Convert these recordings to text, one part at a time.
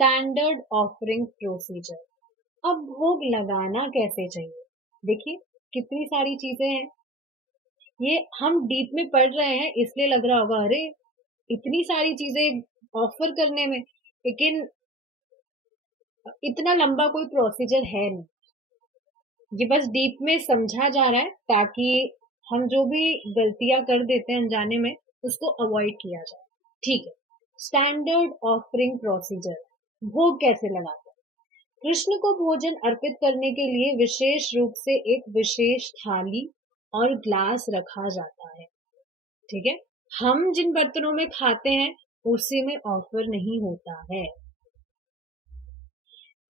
Standard offering procedure. अब भोग लगाना कैसे चाहिए? देखिए कितनी सारी चीजें हैं। ये हम डीप में पढ़ रहे हैं इसलिए लग रहा होगा अरे इतनी सारी चीजें ऑफर करने में, लेकिन इतना लंबा कोई प्रोसीजर है नहीं। ये बस डीप में समझा जा रहा है ताकि हम जो भी गलतियां कर देते हैं अनजाने में उसको अवॉइड किया जाए। ठीक है, स्टैंडर्ड ऑफरिंग प्रोसीजर। भोग कैसे लगाते हैं? कृष्ण को भोजन अर्पित करने के लिए विशेष रूप से एक विशेष थाली और ग्लास रखा जाता है। ठीक है, हम जिन बर्तनों में खाते हैं उसी में ऑफर नहीं होता है।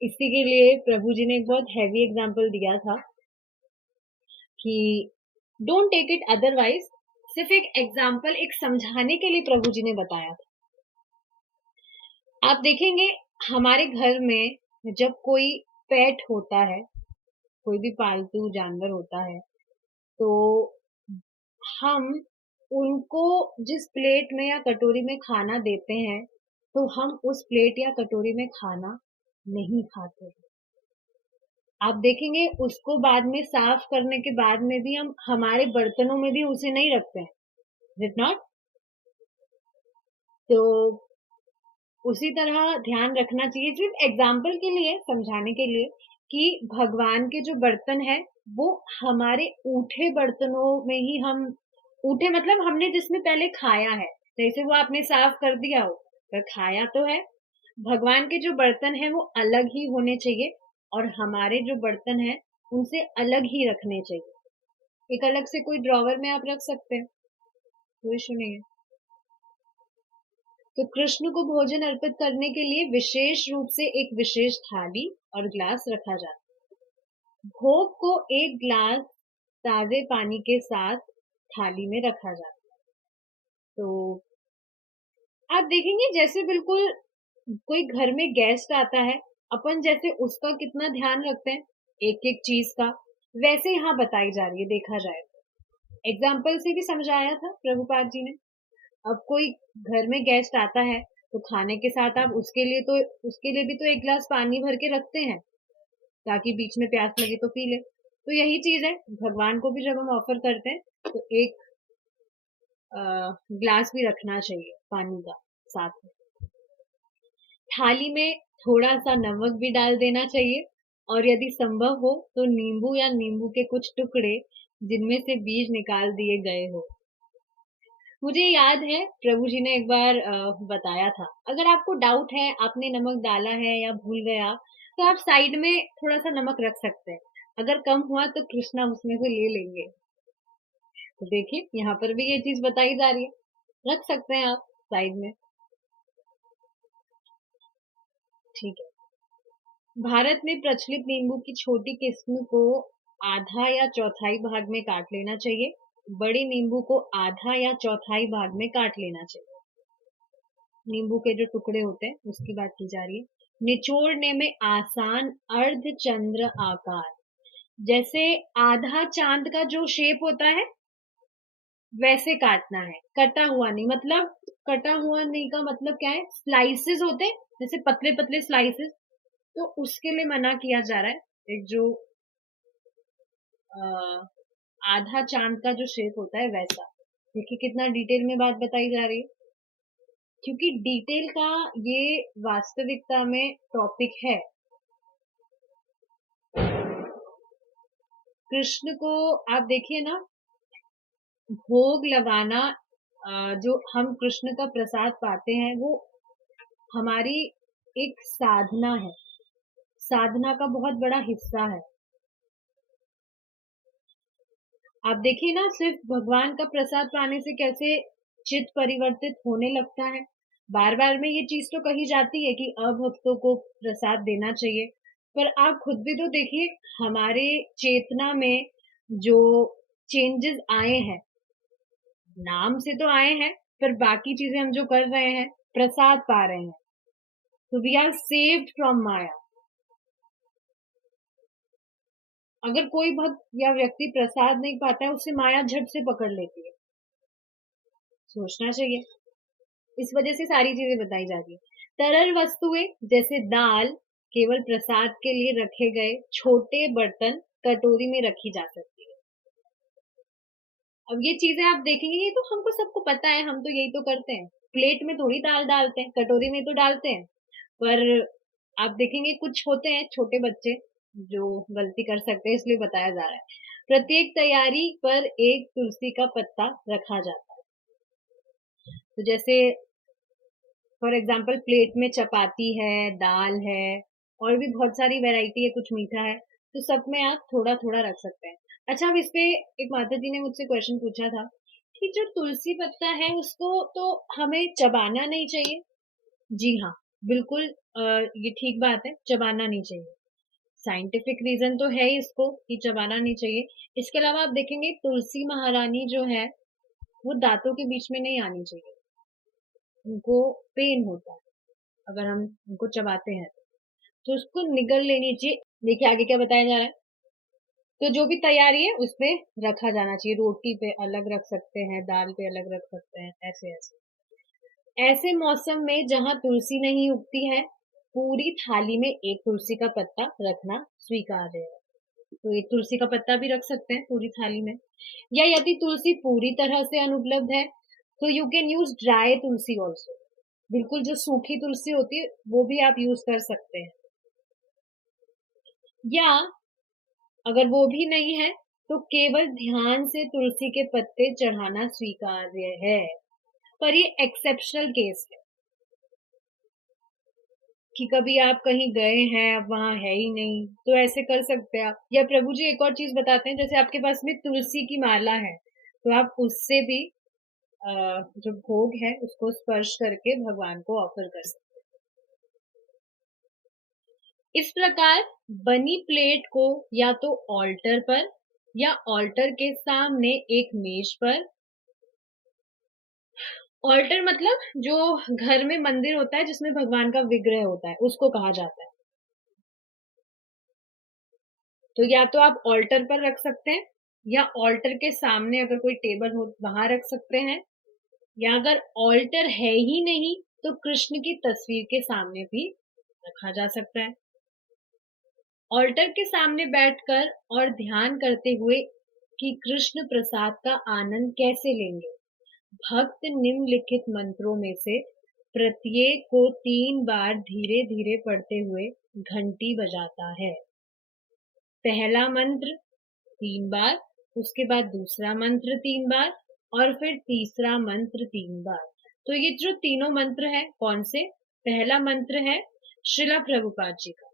इसी के लिए प्रभु जी ने एक बहुत हैवी एग्जाम्पल दिया था कि डोंट टेक इट अदरवाइज। सिर्फ एक एग्जाम्पल, एक समझाने के लिए प्रभु जी ने बताया था। आप देखेंगे हमारे घर में जब कोई पेट होता है, कोई भी पालतू जानवर होता है, तो हम उनको जिस प्लेट में या कटोरी में खाना देते हैं तो हम उस प्लेट या कटोरी में खाना नहीं खाते हैं। आप देखेंगे उसको बाद में साफ करने के बाद में भी हम हमारे बर्तनों में भी उसे नहीं रखते हैं, इज इट नॉट? तो उसी तरह ध्यान रखना चाहिए, सिर्फ एग्जाम्पल के लिए, समझाने के लिए कि भगवान के जो बर्तन है वो हमारे ऊठे बर्तनों में ही हम, ऊठे मतलब हमने जिसमें पहले खाया है, जैसे वो आपने साफ कर दिया हो पर खाया तो है। भगवान के जो बर्तन है वो अलग ही होने चाहिए और हमारे जो बर्तन है उनसे अलग ही रखने चाहिए। एक अलग से कोई ड्रॉवर में आप रख सकते हैं, कोई इशू नहीं है। तो कृष्ण को भोजन अर्पित करने के लिए विशेष रूप से एक विशेष थाली और ग्लास रखा जाता है। भोग को एक ग्लास ताजे पानी के साथ थाली में रखा जाता है। तो आप देखेंगे जैसे बिल्कुल कोई घर में गेस्ट आता है, अपन जैसे उसका कितना ध्यान रखते हैं एक एक चीज का, वैसे यहाँ बताई जा रही है। देखा जाए तो एग्जाम्पल से भी समझाया था प्रभुपाद जी ने। अब कोई घर में गेस्ट आता है तो खाने के साथ आप उसके लिए भी तो एक गिलास पानी भर के रखते हैं ताकि बीच में प्यास लगे तो पी ले। तो यही चीज है, भगवान को भी जब हम ऑफर करते हैं तो एक ग्लास भी रखना चाहिए पानी का साथ में। थाली में थोड़ा सा नमक भी डाल देना चाहिए और यदि संभव हो तो नींबू या नींबू के कुछ टुकड़े जिनमें से बीज निकाल दिए गए हो। मुझे याद है प्रभु जी ने एक बार बताया था, अगर आपको डाउट है आपने नमक डाला है या भूल गया तो आप साइड में थोड़ा सा नमक रख सकते हैं। अगर कम हुआ तो कृष्णा उसमें से ले लेंगे। तो देखिए यहाँ पर भी ये चीज बताई जा रही है, रख सकते हैं आप साइड में। ठीक है, भारत में प्रचलित नींबू की छोटी किस्म को आधा या चौथाई भाग में काट लेना चाहिए, बड़े नींबू को आधा या चौथाई भाग में काट लेना चाहिए। नींबू के जो टुकड़े होते हैं उसकी बात की जा रही है। निचोड़ने में आसान अर्ध चंद्र आकार, जैसे आधा चांद का जो शेप होता है वैसे काटना है, कटा हुआ नहीं। मतलब कटा हुआ नहीं का मतलब क्या है, स्लाइसेस होते हैं जैसे पतले पतले स्लाइसेस, तो उसके लिए मना किया जा रहा है। एक जो आधा चांद का जो शेप होता है वैसा। देखिए कितना डिटेल में बात बताई जा रही है, क्योंकि डिटेल का ये वास्तविकता में टॉपिक है। कृष्ण को आप देखिए ना, भोग लगाना, जो हम कृष्ण का प्रसाद पाते हैं वो हमारी एक साधना है, साधना का बहुत बड़ा हिस्सा है। आप देखिए ना, सिर्फ भगवान का प्रसाद पाने से कैसे चित्त परिवर्तित होने लगता है। बार बार में ये चीज तो कही जाती है कि अभक्तों को प्रसाद देना चाहिए, पर आप खुद भी तो देखिए हमारे चेतना में जो चेंजेस आए हैं, नाम से तो आए हैं पर बाकी चीजें हम जो कर रहे हैं, प्रसाद पा रहे हैं, तो वी आर सेव्ड फ्रॉम माया। अगर कोई भक्त या व्यक्ति प्रसाद नहीं पाता है उसे माया झट से पकड़ लेती है। सोचना चाहिए, इस वजह से सारी चीजें बताई जा रही है। तरल वस्तुएं जैसे दाल केवल प्रसाद के लिए रखे गए छोटे बर्तन कटोरी में रखी जा सकती है। अब ये चीजें आप देखेंगे, ये तो हमको सबको पता है, हम तो यही तो करते हैं, प्लेट में थोड़ी दाल डालते हैं, कटोरी में तो डालते हैं। पर आप देखेंगे कुछ होते हैं छोटे बच्चे जो गलती कर सकते हैं, इसलिए बताया जा रहा है। प्रत्येक तैयारी पर एक तुलसी का पत्ता रखा जाता है। तो जैसे फॉर एग्जाम्पल प्लेट में चपाती है, दाल है, और भी बहुत सारी वैरायटी है, कुछ मीठा है, तो सब में आप थोड़ा थोड़ा रख सकते हैं। अच्छा, अब इस पे एक माता जी ने मुझसे क्वेश्चन पूछा था कि जो तुलसी पत्ता है उसको तो हमें चबाना नहीं चाहिए। जी हाँ, बिल्कुल। ये ठीक बात है, चबाना नहीं चाहिए। साइंटिफिक रीजन तो है इसको कि चबाना नहीं चाहिए। इसके अलावा आप देखेंगे तुलसी महारानी जो है वो दांतों के बीच में नहीं आनी चाहिए, उनको पेन होता है अगर हम उनको चबाते हैं तो उसको निगल लेनी चाहिए। देखिए आगे क्या बताया जा रहा है। तो जो भी तैयारी है उसमें रखा जाना चाहिए, रोटी पे अलग रख सकते हैं, दाल पे अलग रख सकते हैं, ऐसे ऐसे। ऐसे मौसम में जहां तुलसी नहीं उगती है, पूरी थाली में एक तुलसी का पत्ता रखना स्वीकार्य है। तो एक तुलसी का पत्ता भी रख सकते हैं पूरी थाली में, या यदि तुलसी पूरी तरह से अनुपलब्ध है तो you can use dry Tulsi also. बिल्कुल जो सूखी तुलसी होती है वो भी आप यूज कर सकते हैं। या अगर वो भी नहीं है तो केवल ध्यान से तुलसी के पत्ते चढ़ाना स्वीकार्य है। पर ये एक्सेप्शनल केस है कि कभी आप कहीं गए हैं, अब वहां है ही नहीं, तो ऐसे कर सकते हैं आप। या प्रभु जी एक और चीज बताते हैं, जैसे आपके पास में तुलसी की माला है तो आप उससे भी जो भोग है उसको स्पर्श करके भगवान को ऑफर कर सकते हैं। इस प्रकार बनी प्लेट को या तो ऑल्टर पर या ऑल्टर के सामने एक मेज पर, ऑल्टर मतलब जो घर में मंदिर होता है जिसमें भगवान का विग्रह होता है उसको कहा जाता है। तो या तो आप ऑल्टर पर रख सकते हैं या ऑल्टर के सामने अगर कोई टेबल हो वहां रख सकते हैं, या अगर ऑल्टर है ही नहीं तो कृष्ण की तस्वीर के सामने भी रखा जा सकता है। ऑल्टर के सामने बैठकर और ध्यान करते हुए कि कृष्ण प्रसाद का आनंद कैसे लेंगे, भक्त निम्नलिखित मंत्रों में से प्रत्येक को 3 बार धीरे धीरे पढ़ते हुए घंटी बजाता है। पहला मंत्र 3 बार, उसके बाद दूसरा मंत्र 3 बार, और फिर तीसरा मंत्र 3 बार। तो ये जो तीनों मंत्र है कौन से? पहला मंत्र है श्रीला प्रभुपाद जी का,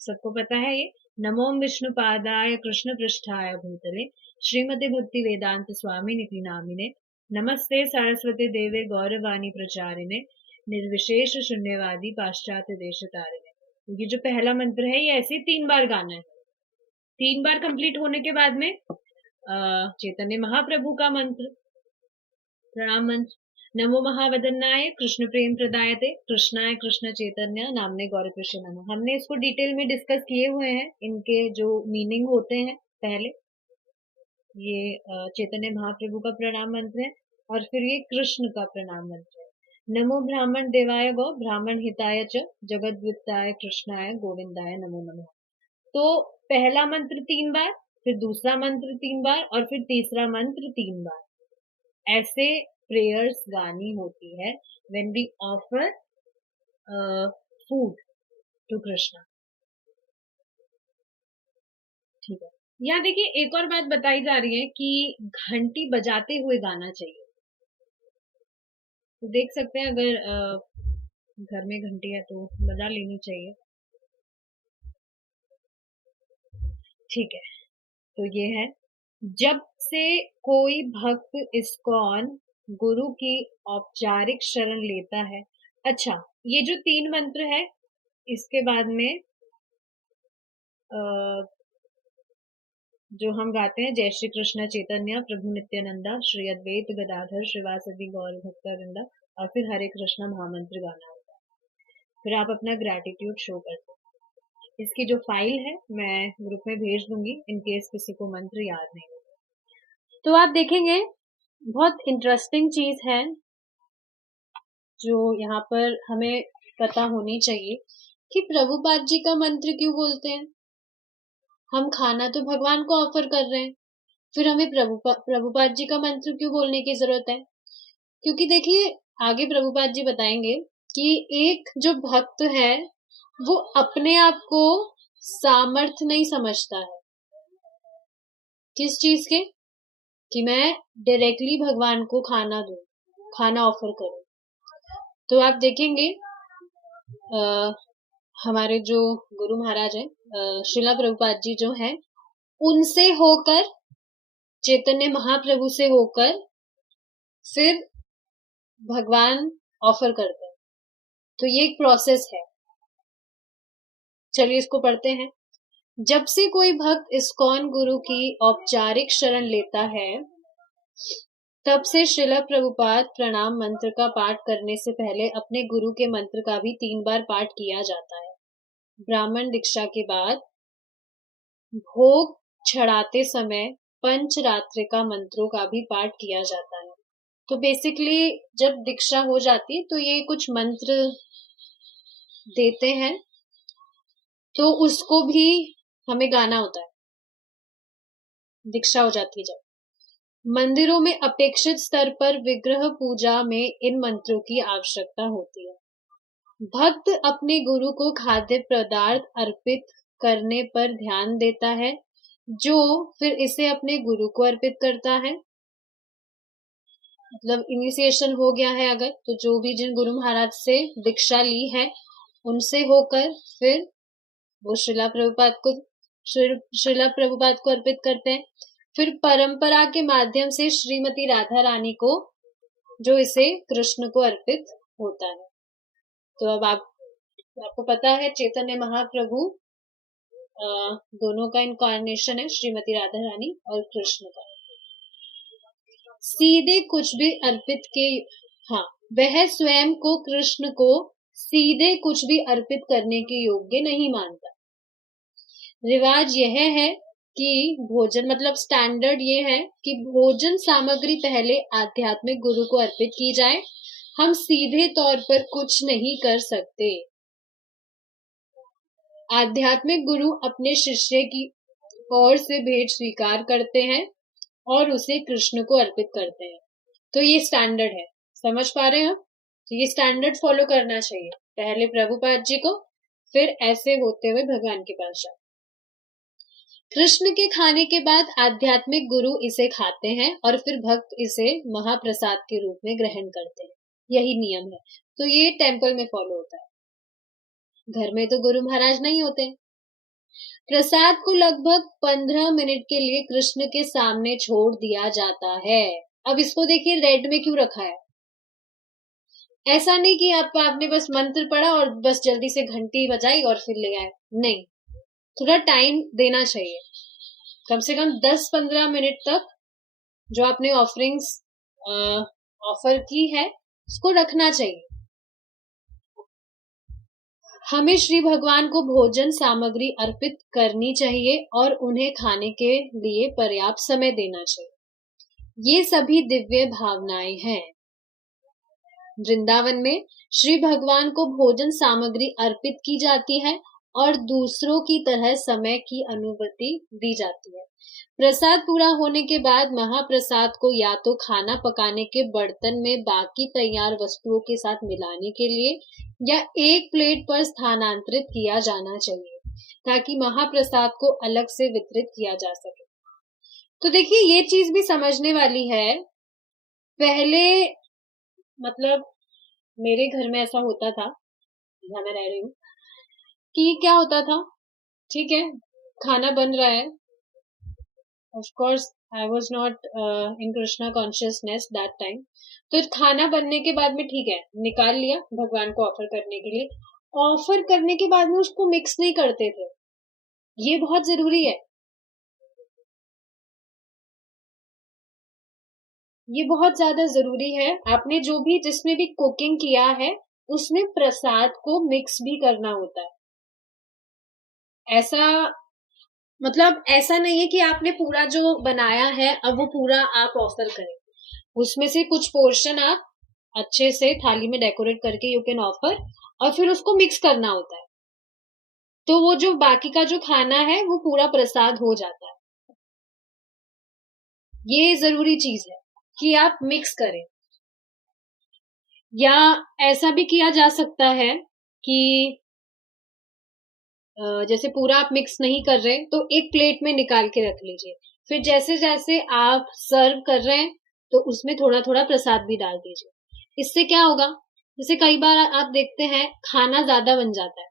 सबको पता है ये। नमो विष्णुपादाय कृष्ण पृष्ठाय भूतले श्रीमती भक्ति वेदांत स्वामी निधि नामिने नमस्ते सरस्वती देवे गौरवाणी प्रचारिणे निर्विशेष शून्यवादी पाश्चात्य देश तारिणे। ये जो पहला मंत्र है ये ऐसे 3 बार गाना है। 3 बार कंप्लीट होने के बाद में चैतन्य महाप्रभु का मंत्र, प्रणाम मंत्र, नमो महावदन्नाय कृष्ण प्रेम प्रदायते कृष्णाय कृष्ण चैतन्य नामने गौर कृष्ण नमः। हमने इसको डिटेल में डिस्कस किए हुए हैं, इनके जो मीनिंग होते हैं पहले। ये चैतन्य महाप्रभु का प्रणाम मंत्र है, और फिर ये कृष्ण का प्रणाम मंत्र है। नमो ब्राह्मण देवाय गो ब्राह्मण हिताय च जगद्वित्ताय कृष्णाय गोविंदाय नमो नमः। तो पहला मंत्र 3 बार, फिर दूसरा मंत्र 3 बार, और फिर तीसरा मंत्र 3 बार। ऐसे प्रेयर्स गानी होती है when we offer food to Krishna. ठीक है। यहाँ देखिए एक और बात बताई जा रही है कि घंटी बजाते हुए गाना चाहिए। तो देख सकते हैं अगर घर में घंटी है तो बजा लेनी चाहिए। ठीक है, तो ये है, जब से कोई भक्त इस्कॉन गुरु की औपचारिक शरण लेता है। अच्छा, ये जो 3 मंत्र है इसके बाद में जो हम गाते हैं, जय श्री कृष्ण चैतन्य प्रभु नित्यानंदा श्री अद्वैत गदाधर श्रीवासदि गौर भक्तवृंदा, और फिर हरे कृष्णा महामंत्र गाना होता है। फिर आप अपना ग्रैटिट्यूड शो कर सकते हैं। इसकी जो फाइल है मैं ग्रुप में भेज दूंगी इन केस किसी को मंत्र याद नहीं हो। तो आप देखेंगे बहुत इंटरेस्टिंग चीज है जो यहाँ पर हमें पता होनी चाहिए कि प्रभुपाद जी का मंत्र क्यों बोलते हैं। हम खाना तो भगवान को ऑफर कर रहे हैं, फिर हमें प्रभुपाद जी का मंत्र क्यों बोलने की जरूरत है? क्योंकि देखिए, आगे प्रभुपाद जी बताएंगे कि एक जो भक्त है वो अपने आप को सामर्थ नहीं समझता है। किस चीज के? कि मैं डायरेक्टली भगवान को खाना दूं, खाना ऑफर करूं। तो आप देखेंगे हमारे जो गुरु महाराज हैं, श्रीला प्रभुपाद जी जो हैं, उनसे होकर, चैतन्य महाप्रभु से होकर फिर भगवान ऑफर करते हैं। तो ये एक प्रोसेस है। चलिए इसको पढ़ते हैं। जब से कोई भक्त इस्कॉन गुरु की औपचारिक शरण लेता है, तब से श्रीला प्रभुपाद प्रणाम मंत्र का पाठ करने से पहले अपने गुरु के मंत्र का भी 3 बार पाठ किया जाता है। ब्राह्मण दीक्षा के बाद भोग चढ़ाते समय पंचरात्रिका मंत्रों का भी पाठ किया जाता है। तो बेसिकली जब दीक्षा हो जाती है तो ये कुछ मंत्र देते हैं, तो उसको भी हमें गाना होता है। दीक्षा हो जाती है जब। मंदिरों में अपेक्षित स्तर पर विग्रह पूजा में इन मंत्रों की आवश्यकता होती है। भक्त अपने गुरु को खाद्य पदार्थ अर्पित करने पर ध्यान देता है, जो फिर इसे अपने गुरु को अर्पित करता है। मतलब इनिशिएशन हो गया है अगर, तो जो भी जिन गुरु महाराज से दीक्षा ली है उनसे होकर फिर वो श्रीला प्रभुपाद को अर्पित करते हैं। फिर परंपरा के माध्यम से श्रीमती राधा रानी को, जो इसे कृष्ण को अर्पित होता है। तो अब आपको पता है चैतन्य महाप्रभु दोनों का इनकारनेशन है, श्रीमती राधा रानी और कृष्ण का। सीधे कुछ भी अर्पित के, हाँ, वह स्वयं को कृष्ण को सीधे कुछ भी अर्पित करने के योग्य नहीं मानता। रिवाज यह है कि भोजन, मतलब स्टैंडर्ड ये है कि भोजन सामग्री पहले आध्यात्मिक गुरु को अर्पित की जाए। हम सीधे तौर पर कुछ नहीं कर सकते। आध्यात्मिक गुरु अपने शिष्य की ओर से भेंट स्वीकार करते हैं और उसे कृष्ण को अर्पित करते हैं। तो ये स्टैंडर्ड है, समझ पा रहे हैं हम? तो ये स्टैंडर्ड फॉलो करना चाहिए, पहले प्रभुपाद जी को, फिर ऐसे होते हुए भगवान के पास जाओ। कृष्ण के खाने के बाद आध्यात्मिक गुरु इसे खाते हैं और फिर भक्त इसे महाप्रसाद के रूप में ग्रहण करते हैं। यही नियम है। तो ये टेंपल में फॉलो होता है, घर में तो गुरु महाराज नहीं होते। प्रसाद को लगभग 15 मिनट के लिए कृष्ण के सामने छोड़ दिया जाता है। अब इसको देखिए रेड में क्यों रखा है। ऐसा नहीं कि आपने बस मंत्र पढ़ा और बस जल्दी से घंटी बजाई और फिर ले आए, नहीं, थोड़ा टाइम देना चाहिए। कम से कम 10-15 मिनट तक जो आपने ऑफरिंग्स ऑफर की है उसको रखना चाहिए। हमें श्री भगवान को भोजन सामग्री अर्पित करनी चाहिए और उन्हें खाने के लिए पर्याप्त समय देना चाहिए। ये सभी दिव्य भावनाएं हैं। वृंदावन में श्री भगवान को भोजन सामग्री अर्पित की जाती है और दूसरों की तरह समय की अनुमति दी जाती है। प्रसाद पूरा होने के बाद महाप्रसाद को या तो खाना पकाने के बर्तन में बाकी तैयार वस्तुओं के साथ मिलाने के लिए या एक प्लेट पर स्थानांतरित किया जाना चाहिए, ताकि महाप्रसाद को अलग से वितरित किया जा सके। तो देखिए ये चीज भी समझने वाली है। पहले मतलब मेरे घर में ऐसा होता था, जहाँ मैं रह रही हूँ, कि क्या होता था, ठीक है, खाना बन रहा है, of course I was not in Krishna consciousness that time, तो खाना बनने के बाद में ठीक है निकाल लिया भगवान को ऑफर करने के लिए। ऑफर करने के बाद में उसको मिक्स नहीं करते थे, ये बहुत जरूरी है। ये बहुत ज्यादा जरूरी है। आपने जो भी जिसमें भी कुकिंग किया है उसमें प्रसाद को मिक्स भी करना होता है। ऐसा मतलब ऐसा नहीं है कि आपने पूरा जो बनाया है अब वो पूरा आप ऑफर करें, उसमें से कुछ पोर्शन आप अच्छे से थाली में डेकोरेट करके यू कैन ऑफर, और फिर उसको मिक्स करना होता है, तो वो जो बाकी का जो खाना है वो पूरा प्रसाद हो जाता है। ये जरूरी चीज है कि आप मिक्स करें। या ऐसा भी किया जा सकता है कि जैसे पूरा आप मिक्स नहीं कर रहे तो एक प्लेट में निकाल के रख लीजिए, फिर जैसे जैसे आप सर्व कर रहे हैं तो उसमें थोड़ा थोड़ा प्रसाद भी डाल दीजिए। इससे क्या होगा, जैसे कई बार आप देखते हैं खाना ज्यादा बन जाता है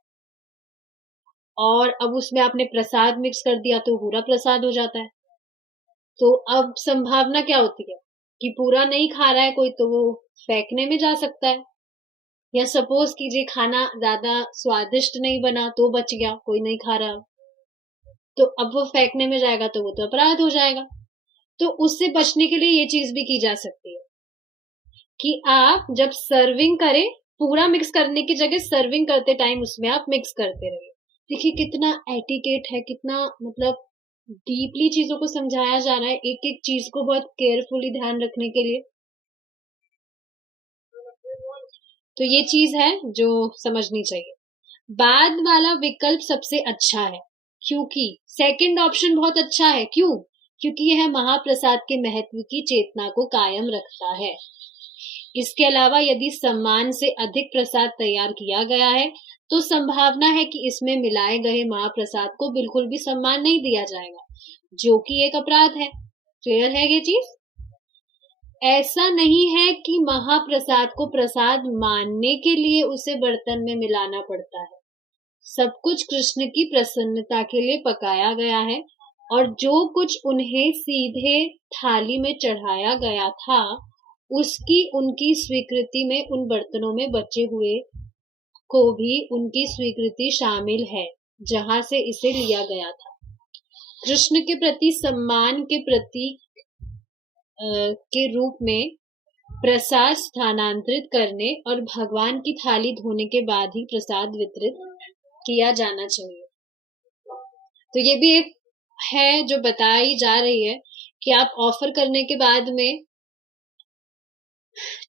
और अब उसमें आपने प्रसाद मिक्स कर दिया तो पूरा प्रसाद हो जाता है। तो अब संभावना क्या होती है कि पूरा नहीं खा रहा है कोई तो वो फेंकने में जा सकता है। या सपोज कीजिए खाना ज्यादा स्वादिष्ट नहीं बना तो बच गया, कोई नहीं खा रहा, तो अब वो फेंकने में जाएगा तो वो तो अपराध हो जाएगा। तो उससे बचने के लिए ये चीज भी की जा सकती है कि आप जब सर्विंग करें, पूरा मिक्स करने की जगह सर्विंग करते टाइम उसमें आप मिक्स करते रहिए। देखिए कितना एटिकेट है, कितना मतलब डीपली चीजों को समझाया जा रहा है, एक एक चीज को बहुत केयरफुली ध्यान रखने के लिए। तो ये चीज है जो समझनी चाहिए। बाद वाला विकल्प सबसे अच्छा है, क्योंकि सेकंड ऑप्शन बहुत अच्छा है। क्यों? क्योंकि यह महाप्रसाद के महत्व की चेतना को कायम रखता है। इसके अलावा यदि सम्मान से अधिक प्रसाद तैयार किया गया है तो संभावना है कि इसमें मिलाए गए महाप्रसाद को बिल्कुल भी सम्मान नहीं दिया जाएगा, जो कि एक अपराध है। क्लियर है ये चीज? ऐसा नहीं है कि महाप्रसाद को प्रसाद मानने के लिए उसे बर्तन में मिलाना पड़ता है। सब कुछ कृष्ण की प्रसन्नता के लिए पकाया गया है और जो कुछ उन्हें सीधे थाली में चढ़ाया गया था उसकी उनकी स्वीकृति में उन बर्तनों में बचे हुए को भी उनकी स्वीकृति शामिल है जहां से इसे लिया गया था। कृष्ण के प्रति सम्मान के प्रतीक के रूप में प्रसाद स्थानांतरित करने और भगवान की थाली धोने के बाद ही प्रसाद वितरित किया जाना चाहिए। तो ये भी एक है जो बताई जा रही है कि आप ऑफर करने के बाद में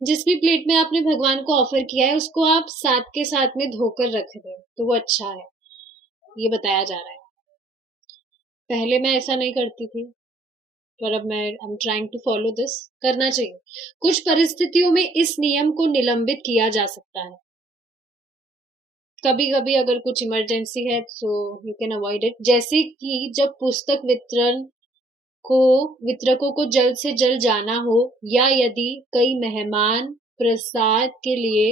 जिस भी प्लेट में आपने भगवान को ऑफर किया है उसको आप साथ के साथ में धोकर रख दें तो वो अच्छा है, ये बताया जा रहा है। पहले मैं ऐसा नहीं करती थी पर अब मैं I am trying to follow this, करना चाहिए। कुछ परिस्थितियों में इस नियम को निलंबित किया जा सकता है। कभी कभी अगर कुछ इमरजेंसी है तो यू कैन अवॉइड इट, जैसे कि जब पुस्तक वितरकों को जल्द से जल्द जाना हो या यदि कई मेहमान प्रसाद के लिए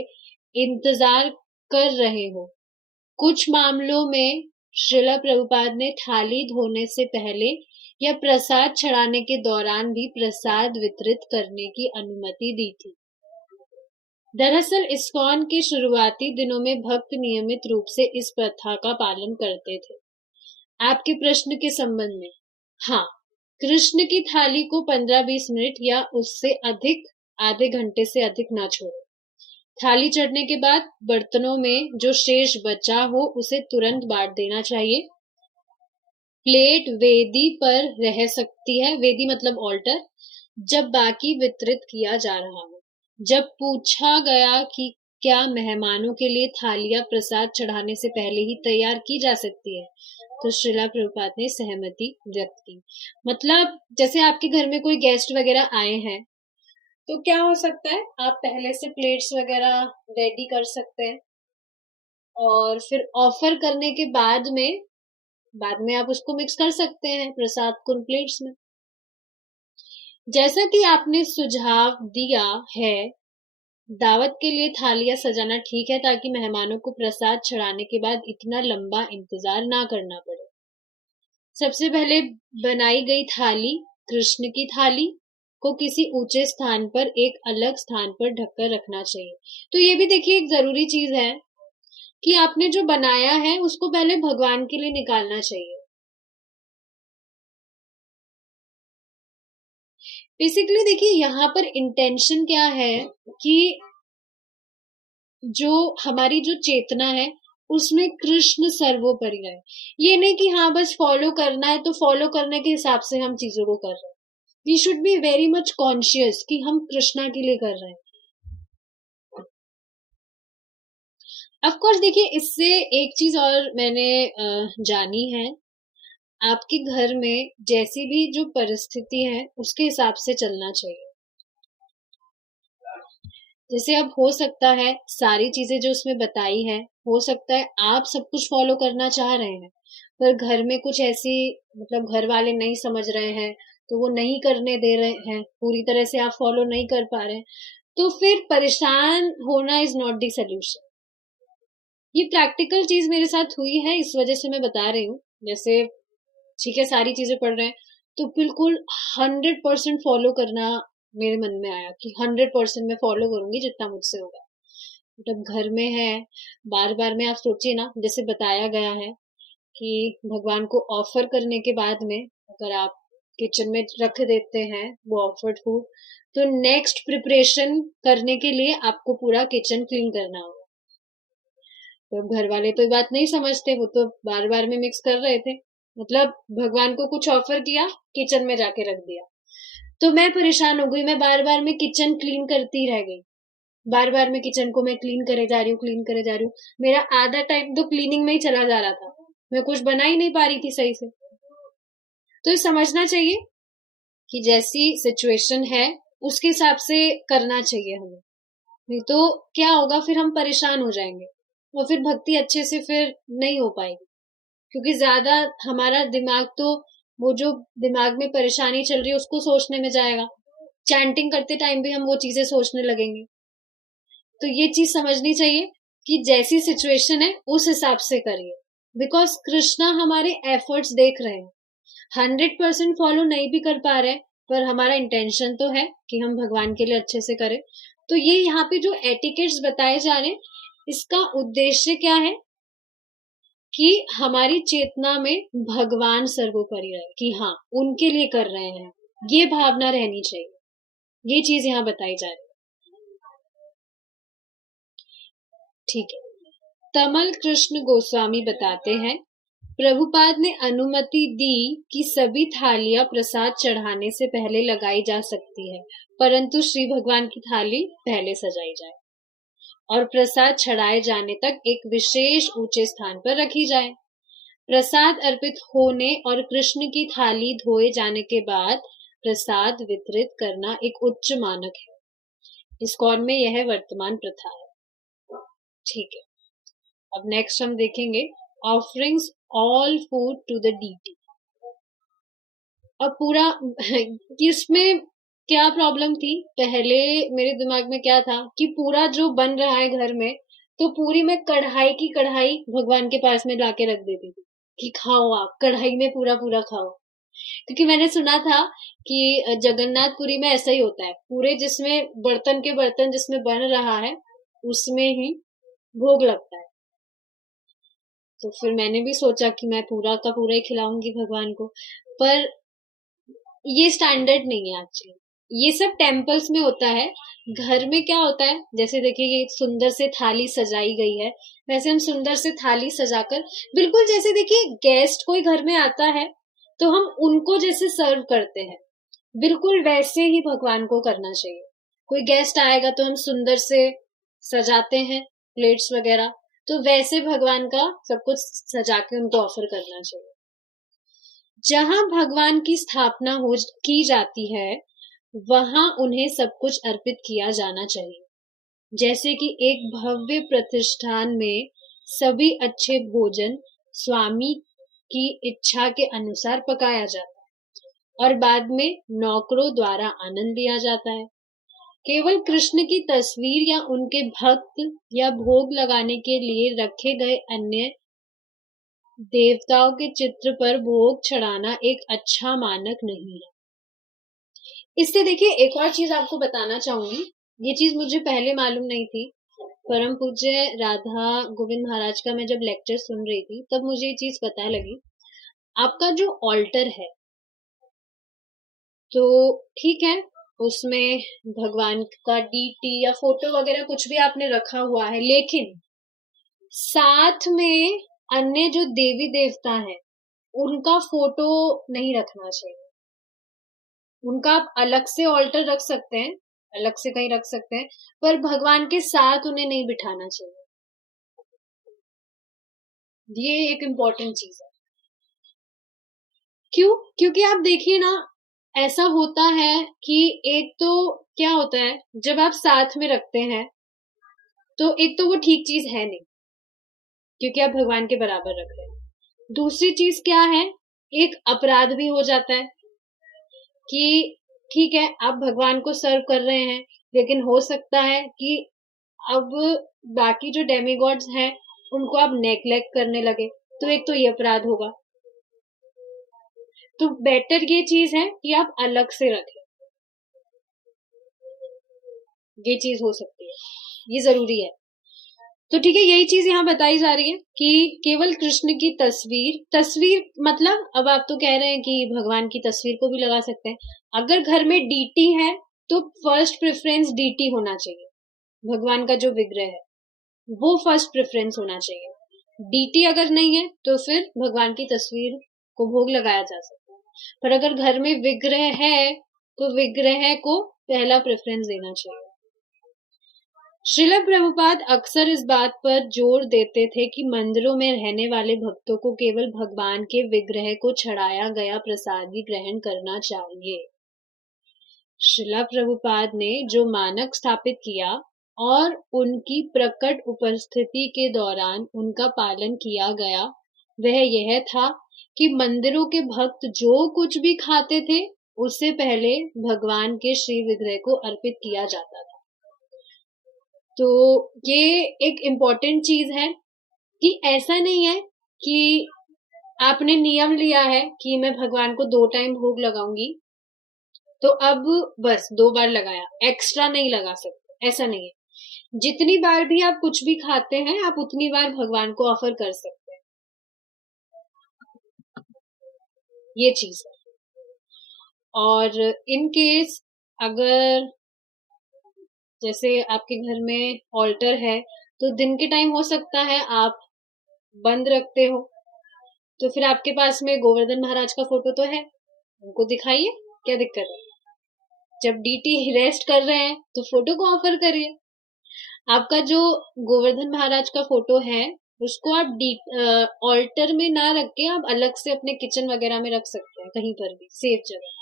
इंतजार कर रहे हो। कुछ मामलों में श्रीला प्रभुपाद ने थाली धोने से पहले या प्रसाद चढ़ाने के दौरान भी प्रसाद वितरित करने की अनुमति दी थी। दरअसल इस्कॉन के शुरुआती दिनों में भक्त नियमित रूप से इस प्रथा का पालन करते थे। आपके प्रश्न के संबंध में, हाँ, कृष्ण की थाली को 15-20 मिनट या उससे अधिक आधे घंटे से अधिक ना छोड़ो। थाली चढ़ने के बाद बर्तनों में जो शेष बचा हो उसे तुरंत बांट देना चाहिए। प्लेट वेदी पर रह सकती है, वेदी मतलब ऑल्टर, जब बाकी वितरित किया जा रहा हो। जब पूछा गया कि क्या मेहमानों के लिए थालियां प्रसाद चढ़ाने से पहले ही तैयार की जा सकती है तो श्रीला प्रभुपाद ने सहमति व्यक्त की। मतलब जैसे आपके घर में कोई गेस्ट वगैरह आए हैं तो क्या हो सकता है, आप पहले से प्लेट्स वगैरह रेडी कर सकते हैं और फिर ऑफर करने के बाद में आप उसको मिक्स कर सकते हैं प्रसाद को उन प्लेट्स में। जैसा कि आपने सुझाव दिया है, दावत के लिए थालियां सजाना ठीक है ताकि मेहमानों को प्रसाद चढ़ाने के बाद इतना लंबा इंतजार ना करना पड़े। सबसे पहले बनाई गई थाली, कृष्ण की थाली, को किसी ऊंचे स्थान पर एक अलग स्थान पर ढककर रखना चाहिए। तो ये भी देखिए एक जरूरी चीज है कि आपने जो बनाया है उसको पहले भगवान के लिए निकालना चाहिए। बेसिकली देखिए यहाँ पर इंटेंशन क्या है कि जो हमारी जो चेतना है उसमें कृष्ण सर्वोपरि है। ये नहीं कि हाँ बस फॉलो करना है तो फॉलो करने के हिसाब से हम चीजों को कर रहे हैं। We should be very much conscious कि हम कृष्णा के लिए कर रहे हैं। ऑफ कोर्स देखिए, इससे एक चीज और मैंने जानी है, आपके घर में जैसी भी जो परिस्थिति है उसके हिसाब से चलना चाहिए। जैसे अब हो सकता है सारी चीजें जो उसमें बताई है, हो सकता है आप सब कुछ फॉलो करना चाह रहे हैं, पर घर में कुछ ऐसी, मतलब घर वाले नहीं समझ रहे हैं, तो वो नहीं करने दे रहे हैं, पूरी तरह से आप फॉलो नहीं कर पा रहे हैं, तो फिर परेशान होना इज नॉट द सोल्यूशन। ये प्रैक्टिकल चीज मेरे साथ हुई है, इस वजह से मैं बता रही हूँ। जैसे ठीक है, सारी चीजें पढ़ रहे हैं, तो बिल्कुल 100% फॉलो करना मेरे मन में आया कि 100% मैं फॉलो करूंगी जितना मुझसे होगा। मतलब घर में है, बार बार में आप सोचिए ना, जैसे बताया गया है कि भगवान को ऑफर करने के बाद में अगर आप किचन में रख देते हैं वो ऑफर्ड फूड, तो नेक्स्ट प्रिपरेशन करने के लिए आपको पूरा किचन क्लीन करना होगा। तो घर वाले तो ये बात नहीं समझते, वो तो बार बार में मिक्स कर रहे थे, मतलब भगवान को कुछ ऑफर किया, किचन में जाके रख दिया। तो मैं परेशान हो गई, मैं बार बार में किचन क्लीन करती रह गई, बार बार में किचन को मैं क्लीन करे जा रही हूँ, क्लीन करे जा रही हूँ। मेरा आधा टाइम तो क्लीनिंग में ही चला जा रहा था, मैं कुछ बना ही नहीं पा रही थी सही से। तो ये समझना चाहिए कि जैसी सिचुएशन है उसके हिसाब से करना चाहिए हमें, नहीं तो क्या होगा, फिर हम परेशान हो जाएंगे और फिर भक्ति अच्छे से फिर नहीं हो पाएगी। क्योंकि ज्यादा हमारा दिमाग तो वो जो दिमाग में परेशानी चल रही है उसको सोचने में जाएगा, चैंटिंग करते टाइम भी हम वो चीजें सोचने लगेंगे। तो ये चीज समझनी चाहिए कि जैसी सिचुएशन है उस हिसाब से करिए, बिकॉज कृष्णा हमारे एफर्ट्स देख रहे हैं। 100% फॉलो नहीं भी कर पा रहे, पर हमारा इंटेंशन तो है कि हम भगवान के लिए अच्छे से करें। तो ये यहाँ पे जो एटिकेट्स बताए जा रहे हैं, इसका उद्देश्य क्या है कि हमारी चेतना में भगवान सर्वोपरि रहे, कि हाँ उनके लिए कर रहे हैं, ये भावना रहनी चाहिए। ये चीज यहाँ बताई जा रही है। ठीक है, तमल कृष्ण गोस्वामी बताते हैं, प्रभुपाद ने अनुमति दी कि सभी थालियां प्रसाद चढ़ाने से पहले लगाई जा सकती है, परंतु श्री भगवान की थाली पहले सजाई जाए और प्रसाद चढ़ाए जाने तक एक विशेष ऊंचे स्थान पर रखी जाए। प्रसाद अर्पित होने और कृष्ण की थाली धोए जाने के बाद प्रसाद वितरित करना एक उच्च मानक है। इस्कॉन में यह वर्तमान प्रथा है। ठीक है, अब नेक्स्ट हम देखेंगे offerings all food to the deity. अब पूरा कि इसमें क्या प्रॉब्लम थी, पहले मेरे दिमाग में क्या था कि पूरा जो बन रहा है घर में, तो पूरी मैं कढ़ाई की कढ़ाई भगवान के पास में लाके रख देती थी कि खाओ, आप कढ़ाई में पूरा पूरा खाओ। क्योंकि मैंने सुना था कि जगन्नाथपुरी में ऐसा ही होता है, पूरे जिसमें बर्तन के बर्तन जिसमें बन रहा है उसमें ही भोग लगता है। तो फिर मैंने भी सोचा कि मैं पूरा का पूरा ही खिलाऊंगी भगवान को, पर ये स्टैंडर्ड नहीं है एक्चुअली, ये सब टेम्पल्स में होता है। घर में क्या होता है, जैसे देखिए ये सुंदर से थाली सजाई गई है, वैसे हम सुंदर से थाली सजाकर, बिल्कुल जैसे देखिए गेस्ट कोई घर में आता है तो हम उनको जैसे सर्व करते हैं, बिल्कुल वैसे ही भगवान को करना चाहिए। कोई गेस्ट आएगा तो हम सुंदर से सजाते हैं प्लेट्स वगैरह, तो वैसे भगवान का सब कुछ सजा के उनको ऑफर करना चाहिए। जहां भगवान की स्थापना हो की जाती है वहां उन्हें सब कुछ अर्पित किया जाना चाहिए। जैसे कि एक भव्य प्रतिष्ठान में सभी अच्छे भोजन स्वामी की इच्छा के अनुसार पकाया जाता है और बाद में नौकरों द्वारा आनंद लिया जाता है। केवल कृष्ण की तस्वीर या उनके भक्त या भोग लगाने के लिए रखे गए अन्य देवताओं के चित्र पर भोग चढ़ाना एक अच्छा मानक नहीं है। इससे देखिए एक और चीज आपको बताना चाहूंगी, ये चीज मुझे पहले मालूम नहीं थी। परम पूज्य राधा गोविंद महाराज का मैं जब लेक्चर सुन रही थी तब मुझे ये चीज पता लगी। आपका जो ऑल्टर है, तो ठीक है, उसमें भगवान का डीटी या फोटो वगैरह कुछ भी आपने रखा हुआ है, लेकिन साथ में अन्य जो देवी देवता है उनका फोटो नहीं रखना चाहिए। उनका आप अलग से ऑल्टर रख सकते हैं, अलग से कहीं रख सकते हैं, पर भगवान के साथ उन्हें नहीं बिठाना चाहिए। ये एक इम्पोर्टेंट चीज है। क्यों? क्योंकि आप देखिए ना, ऐसा होता है कि एक तो क्या होता है, जब आप साथ में रखते हैं तो एक तो वो ठीक चीज है नहीं, क्योंकि आप भगवान के बराबर रख रहे हैं। दूसरी चीज क्या है, एक अपराध भी हो जाता है कि ठीक है आप भगवान को सर्व कर रहे हैं, लेकिन हो सकता है कि अब बाकी जो डेमीगॉड्स हैं उनको आप नेग्लेक्ट करने लगे, तो एक तो ये अपराध होगा। तो बेटर ये चीज है कि आप अलग से रखें, ये चीज हो सकती है, ये जरूरी है। तो ठीक है, यही चीज यहाँ बताई जा रही है कि केवल कृष्ण की तस्वीर, तस्वीर मतलब अब आप तो कह रहे हैं कि भगवान की तस्वीर को भी लगा सकते हैं। अगर घर में डीटी है तो फर्स्ट प्रेफरेंस डीटी होना चाहिए, भगवान का जो विग्रह है वो फर्स्ट प्रेफरेंस होना चाहिए। डीटी अगर नहीं है तो फिर भगवान की तस्वीर को भोग लगाया जा सकता है, पर अगर घर में विग्रह है तो विग्रह को पहला प्रेफरेंस देना चाहिए। श्रील प्रभुपाद अक्सर इस बात पर जोर देते थे कि मंदिरों में रहने वाले भक्तों को केवल भगवान के विग्रह को चढ़ाया गया प्रसाद ही ग्रहण करना चाहिए। श्रील प्रभुपाद ने जो मानक स्थापित किया और उनकी प्रकट उपस्थिति के दौरान उनका पालन किया गया, वह यह था कि मंदिरों के भक्त जो कुछ भी खाते थे उससे पहले भगवान के श्री विग्रह को अर्पित किया जाता था। तो ये एक इम्पोर्टेंट चीज है कि ऐसा नहीं है कि आपने नियम लिया है कि मैं भगवान को 2 टाइम भोग लगाऊंगी, तो अब बस 2 बार लगाया, एक्स्ट्रा नहीं लगा सकते, ऐसा नहीं है। जितनी बार भी आप कुछ भी खाते हैं आप उतनी बार भगवान को ऑफर कर सकते हैं, ये चीज है। और इन केस अगर जैसे आपके घर में ऑल्टर है तो दिन के टाइम हो सकता है आप बंद रखते हो, तो फिर आपके पास में गोवर्धन महाराज का फोटो तो है, उनको दिखाइए, क्या दिक्कत है। जब डीटी रेस्ट कर रहे हैं तो फोटो को ऑफर करिए। आपका जो गोवर्धन महाराज का फोटो है उसको आप ऑल्टर में ना रख के आप अलग से अपने किचन वगैरह में रख सकते हैं, कहीं पर भी सेफ जगह,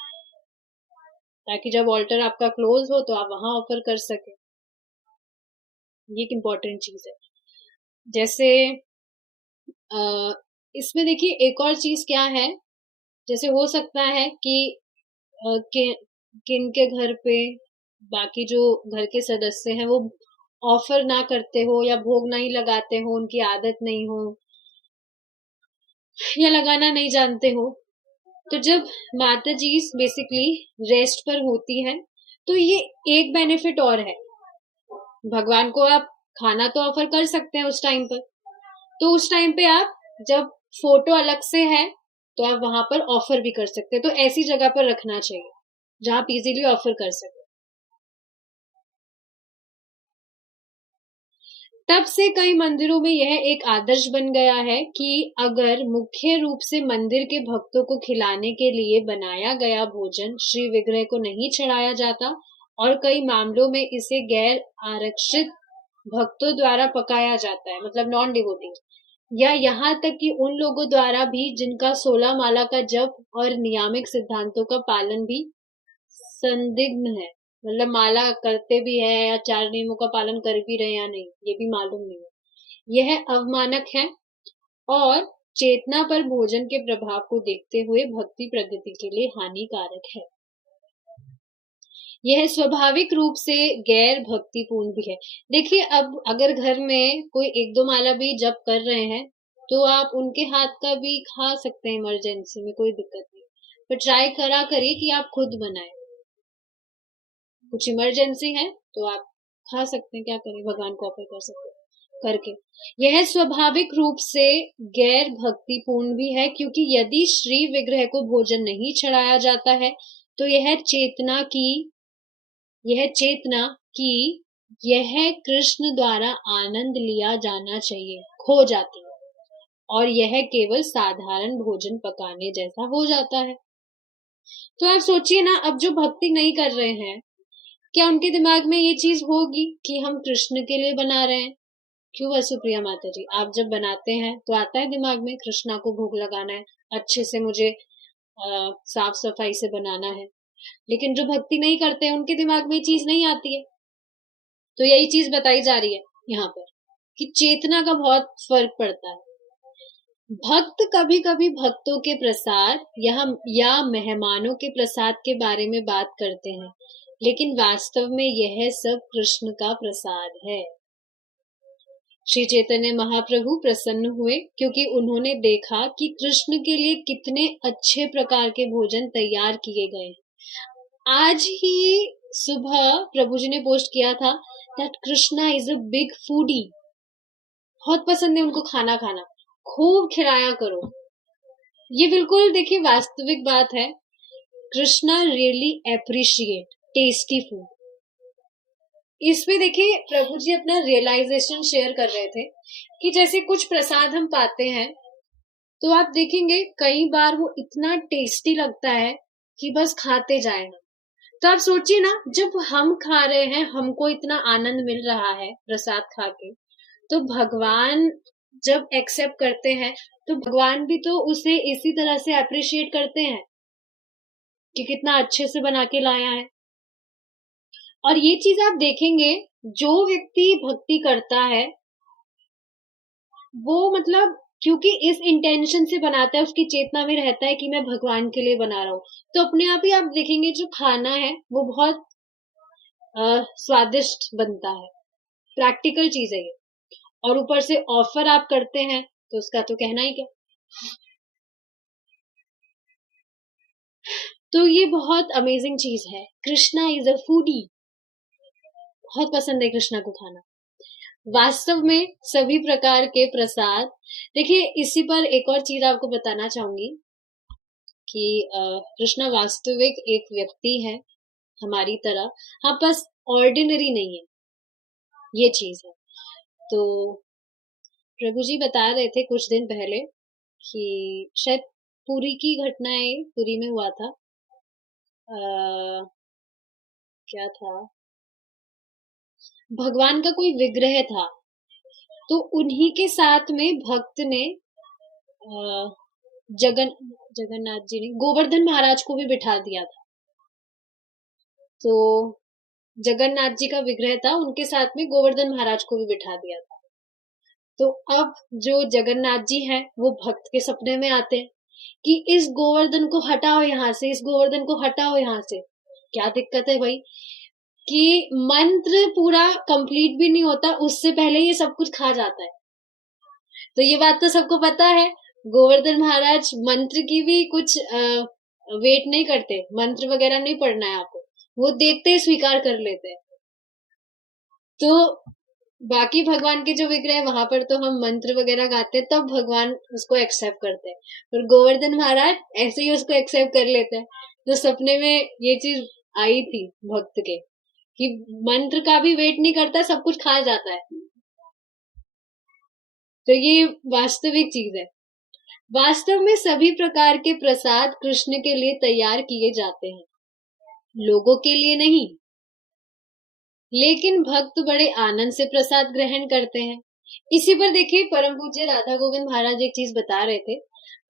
ताकि जब ऑल्टर आपका क्लोज हो तो आप वहां ऑफर कर सके। ये एक इम्पोर्टेंट चीज है। जैसे इसमें देखिए एक और चीज क्या है, जैसे हो सकता है कि किन के घर पे बाकी जो घर के सदस्य हैं वो ऑफर ना करते हो या भोग नहीं लगाते हो, उनकी आदत नहीं हो या लगाना नहीं जानते हो। तो जब माता जी बेसिकली रेस्ट पर होती है तो ये एक बेनिफिट और है, भगवान को आप खाना तो ऑफर कर सकते हैं उस टाइम पर, तो उस टाइम पे आप जब फोटो अलग से है तो आप वहां पर ऑफर भी कर सकते हैं। तो ऐसी जगह पर रखना चाहिए जहां आप इजीली ऑफर कर सके। तब से कई मंदिरों में यह एक आदर्श बन गया है कि अगर मुख्य रूप से मंदिर के भक्तों को खिलाने के लिए बनाया गया भोजन श्री विग्रह को नहीं चढ़ाया जाता और कई मामलों में इसे गैर आरक्षित भक्तों द्वारा पकाया जाता है, मतलब नॉन डिवोटी, या यहाँ तक कि उन लोगों द्वारा भी जिनका 16 माला का जप और नियामिक सिद्धांतों का पालन भी संदिग्ध है, मतलब माला करते भी है या 4 नियमों का पालन कर भी रहे या नहीं ये भी मालूम नहीं है। यह अवमानक है और चेतना पर भोजन के प्रभाव को देखते हुए भक्ति प्रगति के लिए हानिकारक है। यह स्वाभाविक रूप से गैर भक्तिपूर्ण भी है। देखिए अब अगर घर में कोई 1-2 माला भी जप कर रहे हैं तो आप उनके हाथ का भी खा सकते हैं, इमरजेंसी में कोई दिक्कत नहीं, पर ट्राई करा करिए कि आप खुद बनाएं। कुछ इमरजेंसी है तो आप खा सकते हैं, क्या करें, भगवान को ऑफर कर सकते हैं करके। यह स्वाभाविक रूप से गैर भक्तिपूर्ण भी है, क्योंकि यदि श्री विग्रह को भोजन नहीं चढ़ाया जाता है तो यह चेतना की यह कृष्ण द्वारा आनंद लिया जाना चाहिए खो जाती है और यह केवल साधारण भोजन पकाने जैसा हो जाता है। तो आप सोचिए ना, अब जो भक्ति नहीं कर रहे हैं क्या उनके दिमाग में ये चीज होगी कि हम कृष्ण के लिए बना रहे हैं, क्यों वसुप्रिया माता जी, आप जब बनाते हैं तो आता है दिमाग में कृष्णा को भोग लगाना है, अच्छे से मुझे साफ सफाई से बनाना है, लेकिन जो भक्ति नहीं करते हैं उनके दिमाग में ये चीज नहीं आती है। तो यही चीज बताई जा रही है यहाँ पर कि चेतना का बहुत फर्क पड़ता है। भक्त कभी कभी भक्तों के प्रसाद या मेहमानों के प्रसाद के बारे में बात करते हैं, लेकिन वास्तव में यह सब कृष्ण का प्रसाद है। श्री चैतन्य महाप्रभु प्रसन्न हुए क्योंकि उन्होंने देखा कि कृष्ण के लिए कितने अच्छे प्रकार के भोजन तैयार किए गए। आज ही सुबह प्रभु जी ने पोस्ट किया था that Krishna is a big foodie. बहुत पसंद है उनको खाना खाना, खूब खिलाया करो। ये बिल्कुल देखिए वास्तविक बात है। Krishna really appreciate tasty food. इसमें देखिए प्रभु जी अपना रियलाइजेशन शेयर कर रहे थे कि जैसे कुछ प्रसाद हम पाते हैं तो आप देखेंगे कई बार वो इतना टेस्टी लगता है कि बस खाते जाए। तो आप सोचिए ना, जब हम खा रहे हैं, हमको इतना आनंद मिल रहा है प्रसाद खा के, तो भगवान जब एक्सेप्ट करते हैं तो भगवान भी तो उसे इसी तरह से अप्रिशिएट करते हैं कि कितना अच्छे से बना के लाया है। और ये चीज आप देखेंगे, जो व्यक्ति भक्ति करता है वो मतलब क्योंकि इस इंटेंशन से बनाता है, उसकी चेतना में रहता है कि मैं भगवान के लिए बना रहा हूँ, तो अपने आप ही आप देखेंगे जो खाना है वो बहुत स्वादिष्ट बनता है। प्रैक्टिकल चीज है ये। और ऊपर से ऑफर आप करते हैं तो उसका तो कहना ही क्या। तो ये बहुत अमेजिंग चीज है। Krishna is a foodie. बहुत पसंद है कृष्णा को खाना। वास्तव में सभी प्रकार के प्रसाद, देखिए इसी पर एक और चीज आपको बताना चाहूंगी कि कृष्णा वास्तविक एक व्यक्ति है हमारी तरह। हाँ, बस ऑर्डिनरी नहीं है, ये चीज है। तो प्रभु जी बता रहे थे कुछ दिन पहले कि शायद पुरी की घटनाएं, पुरी में हुआ था, क्या था, भगवान का कोई विग्रह था, तो उन्हीं के साथ में भक्त ने जगन्नाथ जी ने गोवर्धन महाराज को भी बिठा दिया था। तो जगन्नाथ जी का विग्रह था, उनके साथ में गोवर्धन महाराज को भी बिठा दिया था। तो अब जो जगन्नाथ जी हैं वो भक्त के सपने में आते हैं कि इस गोवर्धन को हटाओ यहाँ से, इस गोवर्धन को हटाओ यहाँ से। क्या दिक्कत है भाई कि मंत्र पूरा कंप्लीट भी नहीं होता उससे पहले ये सब कुछ खा जाता है। तो ये बात तो सबको पता है, गोवर्धन महाराज मंत्र की भी कुछ वेट नहीं करते, मंत्र वगैरह नहीं पढ़ना है आपको, वो देखते ही स्वीकार कर लेते हैं। तो बाकी भगवान के जो विग्रह है वहां पर तो हम मंत्र वगैरह गाते हैं, तब भगवान उसको एक्सेप्ट करते हैं, और गोवर्धन महाराज ऐसे ही उसको एक्सेप्ट कर लेते हैं। तो सपने में ये चीज आई थी भक्त के कि मंत्र का भी वेट नहीं करता, सब कुछ खा जाता है। तो ये वास्तविक चीज है। वास्तव में सभी प्रकार के प्रसाद कृष्ण के लिए तैयार किए जाते हैं, लोगों के लिए नहीं। लेकिन भक्त बड़े आनंद से प्रसाद ग्रहण करते हैं। इसी पर देखिए परम पूज्य राधा गोविंद महाराज एक चीज बता रहे थे।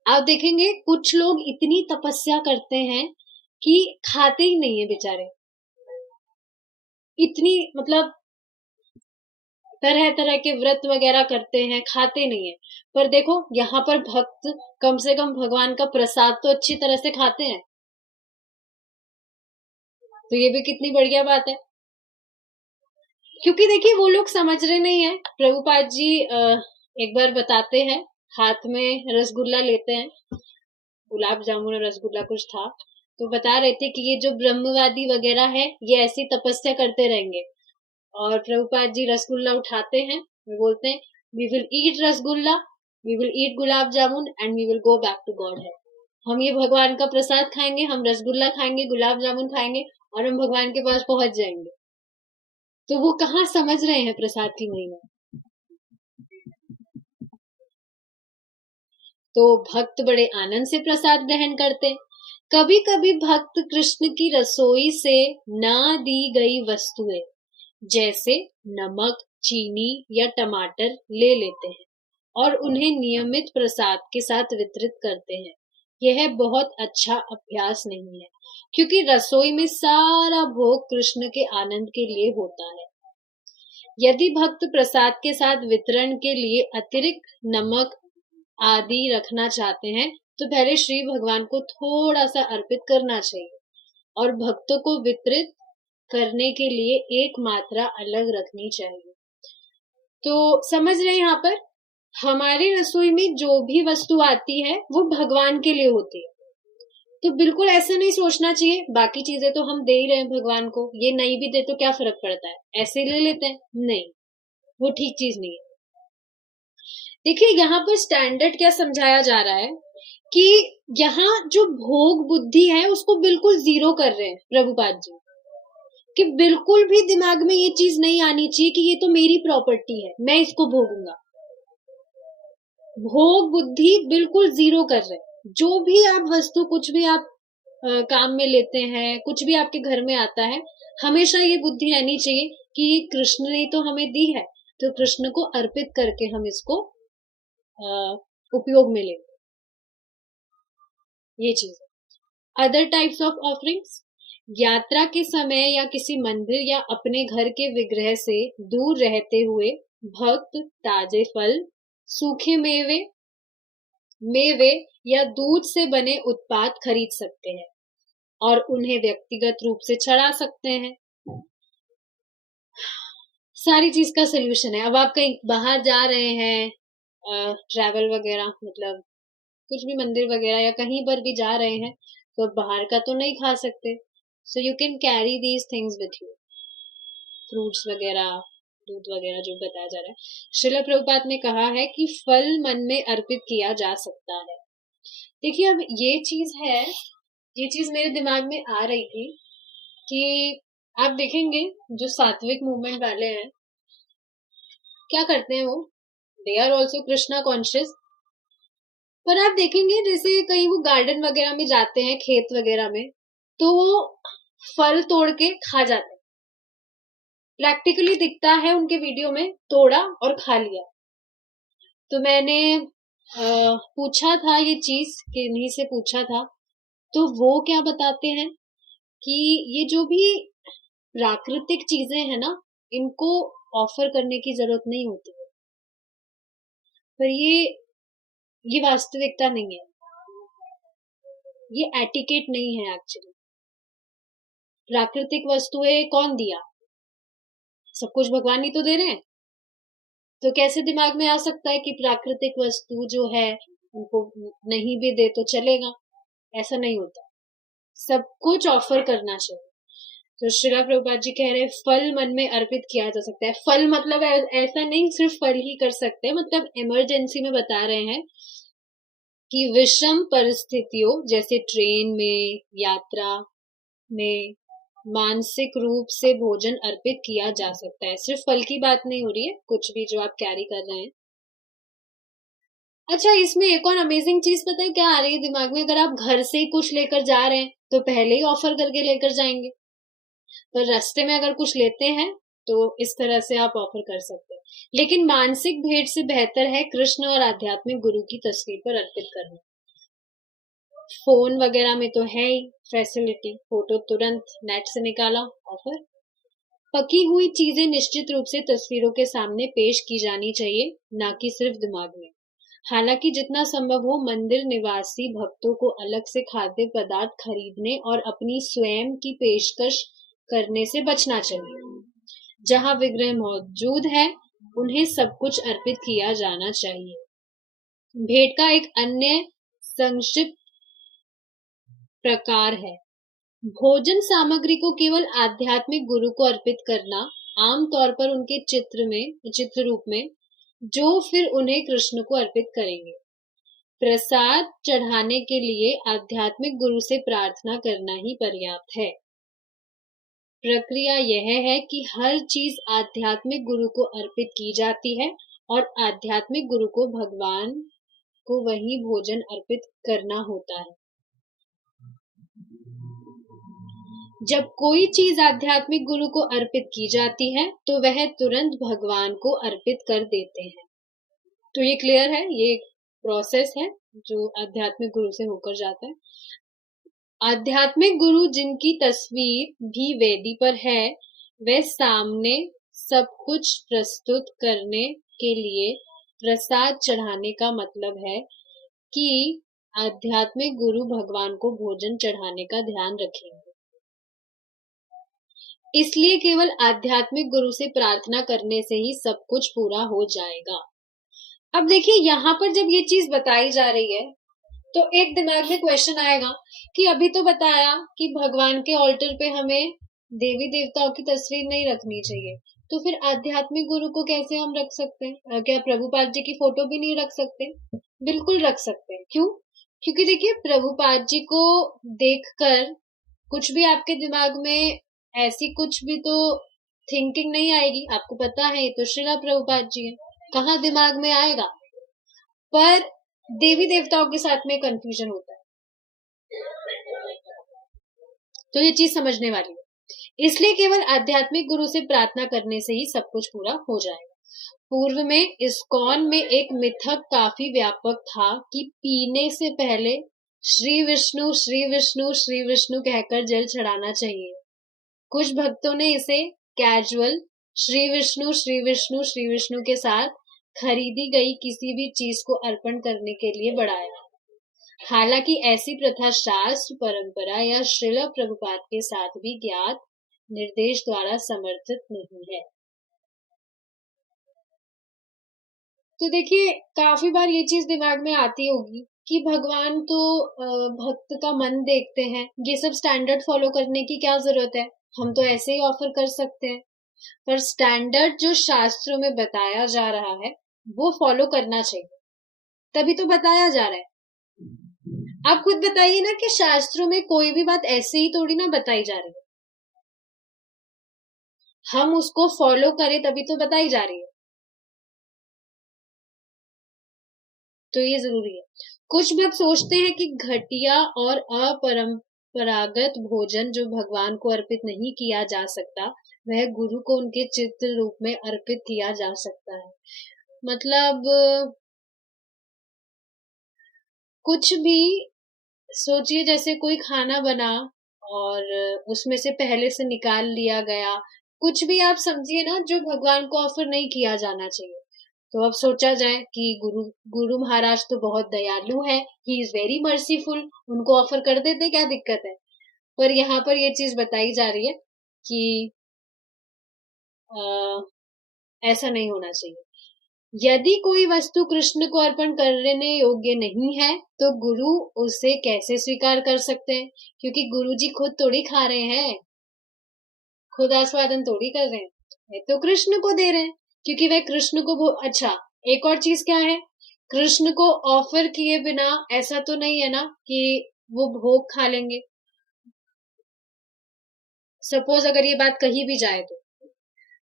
आप देखेंगे कुछ लोग इतनी तपस्या करते हैं कि खाते ही नहीं है बेचारे, इतनी मतलब तरह तरह के व्रत वगैरह करते हैं, खाते नहीं है। पर देखो यहाँ पर भक्त कम से कम भगवान का प्रसाद तो अच्छी तरह से खाते हैं। तो ये भी कितनी बढ़िया बात है। क्योंकि देखिए वो लोग समझ रहे नहीं है। प्रभुपाद जी एक बार बताते हैं, हाथ में रसगुल्ला लेते हैं, गुलाब जामुन और रसगुल्ला कुछ था, तो बता रहे थे कि ये जो ब्रह्मवादी वगैरह है ये ऐसी तपस्या करते रहेंगे। और प्रभुपाद जी रसगुल्ला उठाते हैं, बोलते हैं we will eat rasgulla, we will eat gulab jamun and we will go back to God है। हम ये भगवान का प्रसाद खाएंगे, हम रसगुल्ला खाएंगे, गुलाब जामुन खाएंगे और हम भगवान के पास पहुंच जाएंगे। तो वो कहाँ समझ रहे हैं प्रसाद की महिमा। तो भक्त बड़े आनंद से प्रसाद ग्रहण करते हैं। कभी कभी भक्त कृष्ण की रसोई से ना दी गई वस्तुएं जैसे नमक, चीनी या टमाटर ले लेते हैं और उन्हें नियमित प्रसाद के साथ वितरित करते हैं। यह बहुत अच्छा अभ्यास नहीं है, क्योंकि रसोई में सारा भोग कृष्ण के आनंद के लिए होता है। यदि भक्त प्रसाद के साथ वितरण के लिए अतिरिक्त नमक आदि रखना चाहते हैं, तो पहले श्री भगवान को थोड़ा सा अर्पित करना चाहिए और भक्तों को वितरित करने के लिए एक मात्रा अलग रखनी चाहिए। तो समझ रहे हैं, यहाँ पर हमारी रसोई में जो भी वस्तु आती है वो भगवान के लिए होती है। तो बिल्कुल ऐसा नहीं सोचना चाहिए बाकी चीजें तो हम दे ही रहे हैं भगवान को, ये नहीं भी दे तो क्या फर्क पड़ता है, ऐसे ले लेते हैं। नहीं, वो ठीक चीज नहीं है। देखिए यहाँ पर स्टैंडर्ड क्या समझाया जा रहा है कि यहाँ जो भोग बुद्धि है उसको बिल्कुल जीरो कर रहे हैं प्रभुपाद जी, कि बिल्कुल भी दिमाग में ये चीज नहीं आनी चाहिए कि ये तो मेरी प्रॉपर्टी है, मैं इसको भोगूंगा। भोग बुद्धि बिल्कुल जीरो कर रहे हैं। जो भी आप वस्तु, कुछ भी आप काम में लेते हैं, कुछ भी आपके घर में आता है, हमेशा ये बुद्धि रहनी चाहिए कि ये कृष्ण ने तो हमें दी है, तो कृष्ण को अर्पित करके हम इसको उपयोग में लेंगे। ये चीज। अदर टाइप्स ऑफ ऑफरिंग्स, यात्रा के समय या किसी मंदिर या अपने घर के विग्रह से दूर रहते हुए भक्त ताजे फल, सूखे मेवे मेवे या दूध से बने उत्पाद खरीद सकते हैं और उन्हें व्यक्तिगत रूप से चढ़ा सकते हैं। सारी चीज का सोल्यूशन है। अब आप कहीं बाहर जा रहे हैं, ट्रैवल वगैरह, मतलब कुछ भी मंदिर वगैरह या कहीं पर भी जा रहे हैं, तो बाहर का तो नहीं खा सकते, so you can carry these things with you, fruits वगैरह, दूध वगैरह जो बताया जा रहा है। श्रील प्रभुपाद ने कहा है कि फल मन में अर्पित किया जा सकता है। देखिए अब ये चीज है, ये चीज मेरे दिमाग में आ रही थी कि आप देखेंगे जो सात्विक मूवमेंट वाले हैं क्या करते हैं, वो they are also Krishna conscious, पर आप देखेंगे जैसे कहीं वो गार्डन वगैरह में जाते हैं, खेत वगैरह में, तो वो फल तोड़ के खा जाते हैं। प्रैक्टिकली दिखता है उनके वीडियो में, तोड़ा और खा लिया। तो मैंने पूछा था ये चीज, किन्हीं से पूछा था, तो वो क्या बताते हैं कि ये जो भी प्राकृतिक चीजें हैं ना, इनको ऑफर करने की जरूरत नहीं होती है, पर ये वास्तविकता नहीं है, ये एटिकेट नहीं है एक्चुअली। प्राकृतिक वस्तुएं कौन दिया, सब कुछ भगवान ही तो दे रहे हैं। तो कैसे दिमाग में आ सकता है कि प्राकृतिक वस्तु जो है उनको नहीं भी दे तो चलेगा, ऐसा नहीं होता, सब कुछ ऑफर करना चाहिए। तो श्रीला प्रभुपाद जी कह रहे हैं फल मन में अर्पित किया जा सकता है। फल मतलब ऐसा नहीं सिर्फ फल ही कर सकते, मतलब इमरजेंसी में बता रहे हैं कि विषम परिस्थितियों जैसे ट्रेन में, यात्रा में मानसिक रूप से भोजन अर्पित किया जा सकता है। सिर्फ फल की बात नहीं हो रही है, कुछ भी जो आप कैरी कर रहे हैं। अच्छा, इसमें एक और अमेजिंग चीज पता है क्या आ रही है दिमाग में, अगर आप घर से ही कुछ लेकर जा रहे हैं तो पहले ही ऑफर करके लेकर जाएंगे, पर रास्ते में अगर कुछ लेते हैं तो इस तरह से आप ऑफर कर सकते हैं। लेकिन मानसिक भेंट से बेहतर है कृष्ण और आध्यात्मिक गुरु की तस्वीर पर अर्पित करना। फोन वगैरह में तो है ही फैसिलिटी, फोटो तुरंत नेट से निकाला, ऑफर। पकी हुई चीजें निश्चित रूप से तस्वीरों के सामने पेश की जानी चाहिए, ना कि सिर्फ दिमाग में। हालांकि जितना संभव हो मंदिर निवासी भक्तों को अलग से खाद्य पदार्थ खरीदने और अपनी स्वयं की पेशकश करने से बचना चाहिए। जहां विग्रह मौजूद है उन्हें सब कुछ अर्पित किया जाना चाहिए। भेंट का एक अन्य संक्षिप्त प्रकार है भोजन सामग्री को केवल आध्यात्मिक गुरु को अर्पित करना, आमतौर पर उनके चित्र रूप में, जो फिर उन्हें कृष्ण को अर्पित करेंगे। प्रसाद चढ़ाने के लिए आध्यात्मिक गुरु से प्रार्थना करना ही पर्याप्त है। प्रक्रिया यह है कि हर चीज आध्यात्मिक गुरु को अर्पित की जाती है और आध्यात्मिक गुरु को भगवान को वही भोजन अर्पित करना होता है। जब कोई चीज आध्यात्मिक गुरु को अर्पित की जाती है तो वह तुरंत भगवान को अर्पित कर देते हैं। तो ये क्लियर है, ये एक प्रोसेस है जो आध्यात्मिक गुरु से होकर जाता है। आध्यात्मिक गुरु जिनकी तस्वीर भी वेदी पर है, वे सामने सब कुछ प्रस्तुत करने के लिए प्रसाद चढ़ाने का मतलब है कि आध्यात्मिक गुरु भगवान को भोजन चढ़ाने का ध्यान रखेंगे। इसलिए केवल आध्यात्मिक गुरु से प्रार्थना करने से ही सब कुछ पूरा हो जाएगा। अब देखिए, यहाँ पर जब ये चीज बताई जा रही है तो एक दिमाग में क्वेश्चन आएगा कि अभी तो बताया कि भगवान के ऑल्टर पे हमें देवी देवताओं की तस्वीर नहीं रखनी चाहिए, तो फिर आध्यात्मिक गुरु को कैसे हम रख सकते हैं? क्या प्रभुपाद जी की फोटो भी नहीं रख सकते? बिल्कुल रख सकते हैं। क्यों? क्योंकि देखिए, प्रभुपाद जी को देखकर कुछ भी आपके दिमाग में ऐसी कुछ भी तो थिंकिंग नहीं आएगी। आपको पता है तो श्रीला प्रभुपाद जी है, कहाँ दिमाग में आएगा? पर देवी देवताओं के साथ में कंफ्यूजन होता है, तो ये चीज समझने वाली है। इसलिए केवल आध्यात्मिक गुरु से प्रार्थना करने से ही सब कुछ पूरा हो जाएगा। पूर्व में इस्कॉन में एक मिथक काफी व्यापक था कि पीने से पहले श्री विष्णु श्री विष्णु श्री विष्णु कहकर जल चढ़ाना चाहिए। कुछ भक्तों ने इसे कैजुअल श्री विष्णु श्री विष्णु श्री विष्णु के साथ खरीदी गई किसी भी चीज को अर्पण करने के लिए बढ़ाया। हालांकि ऐसी प्रथा शास्त्र परंपरा या श्रील प्रभुपाद के साथ भी ज्ञात निर्देश द्वारा समर्थित नहीं है। तो देखिए, काफी बार ये चीज दिमाग में आती होगी कि भगवान तो भक्त का मन देखते हैं, ये सब स्टैंडर्ड फॉलो करने की क्या जरूरत है, हम तो ऐसे ही ऑफर कर सकते हैं। पर स्टैंडर्ड जो शास्त्रों में बताया जा रहा है वो फॉलो करना चाहिए, तभी तो बताया जा रहा है। आप खुद बताइए ना कि शास्त्रों में कोई भी बात ऐसे ही थोड़ी ना बताई जा रही है, हम उसको फॉलो करें तभी तो बताई जा रही है। तो ये जरूरी है। कुछ भक्त सोचते हैं कि घटिया और अपरंपरागत भोजन जो भगवान को अर्पित नहीं किया जा सकता वह गुरु को उनके चित्र रूप में अर्पित किया जा सकता है। मतलब कुछ भी सोचिए, जैसे कोई खाना बना और उसमें से पहले से निकाल लिया गया, कुछ भी आप समझिए ना जो भगवान को ऑफर नहीं किया जाना चाहिए। तो अब सोचा जाए कि गुरु महाराज तो बहुत दयालु है, ही इज वेरी मर्सीफुल, उनको ऑफर कर देते, क्या दिक्कत है? पर यहाँ पर ये चीज बताई जा रही है कि ऐसा नहीं होना चाहिए। यदि कोई वस्तु कृष्ण को अर्पण करने योग्य नहीं है तो गुरु उसे कैसे स्वीकार कर सकते हैं? क्योंकि गुरु जी खुद थोड़ी खा रहे हैं, खुद आस्वादन थोड़ी कर रहे हैं, ये तो कृष्ण को दे रहे हैं, क्योंकि वह कृष्ण को अच्छा, एक और चीज क्या है, कृष्ण को ऑफर किए बिना ऐसा तो नहीं है ना कि वो भोग खा लेंगे। सपोज अगर ये बात कही भी जाए तो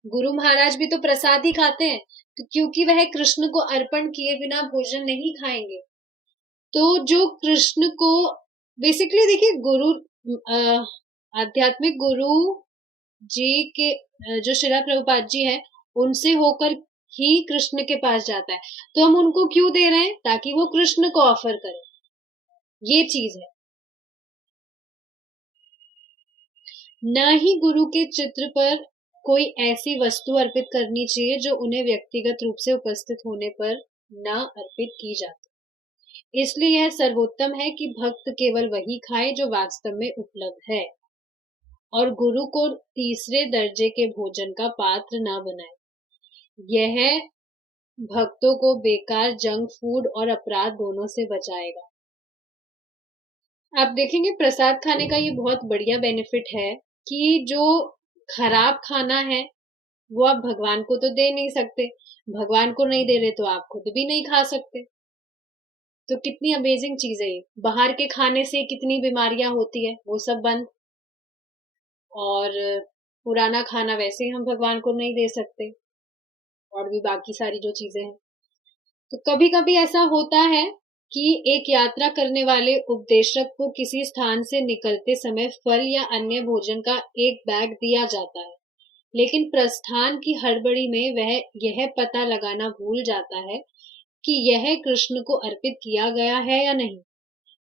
गुरु महाराज भी तो प्रसाद ही खाते हैं, तो क्योंकि वह कृष्ण को अर्पण किए बिना भोजन नहीं खाएंगे। तो जो कृष्ण को बेसिकली देखिए, गुरु आध्यात्मिक गुरु जी के जो श्रीला प्रभुपाद जी है उनसे होकर ही कृष्ण के पास जाता है, तो हम उनको क्यों दे रहे हैं? ताकि वो कृष्ण को ऑफर करें, ये चीज है। न ही गुरु के चित्र पर कोई ऐसी वस्तु अर्पित करनी चाहिए जो उन्हें व्यक्तिगत रूप से उपस्थित होने पर न अर्पित की जाती। इसलिए यह सर्वोत्तम है कि भक्त केवल वही खाए जो वास्तव में उपलब्ध है और गुरु को तीसरे दर्जे के भोजन का पात्र न बनाए। यह भक्तों को बेकार जंक फूड और अपराध दोनों से बचाएगा। आप देखेंगे प्रसाद खाने का ये बहुत बढ़िया बेनिफिट है कि जो खराब खाना है वो आप भगवान को तो दे नहीं सकते, भगवान को नहीं दे रहे तो आप खुद भी नहीं खा सकते। तो कितनी अमेजिंग चीज है ये। बाहर के खाने से कितनी बीमारियां होती है, वो सब बंद। और पुराना खाना वैसे ही हम भगवान को नहीं दे सकते, और भी बाकी सारी जो चीजें हैं। तो कभी कभी ऐसा होता है कि एक यात्रा करने वाले उपदेशक को किसी स्थान से निकलते समय फल या अन्य भोजन का एक बैग दिया जाता है, लेकिन प्रस्थान की हड़बड़ी में वह यह पता लगाना भूल जाता है कि यह कृष्ण को अर्पित किया गया है या नहीं।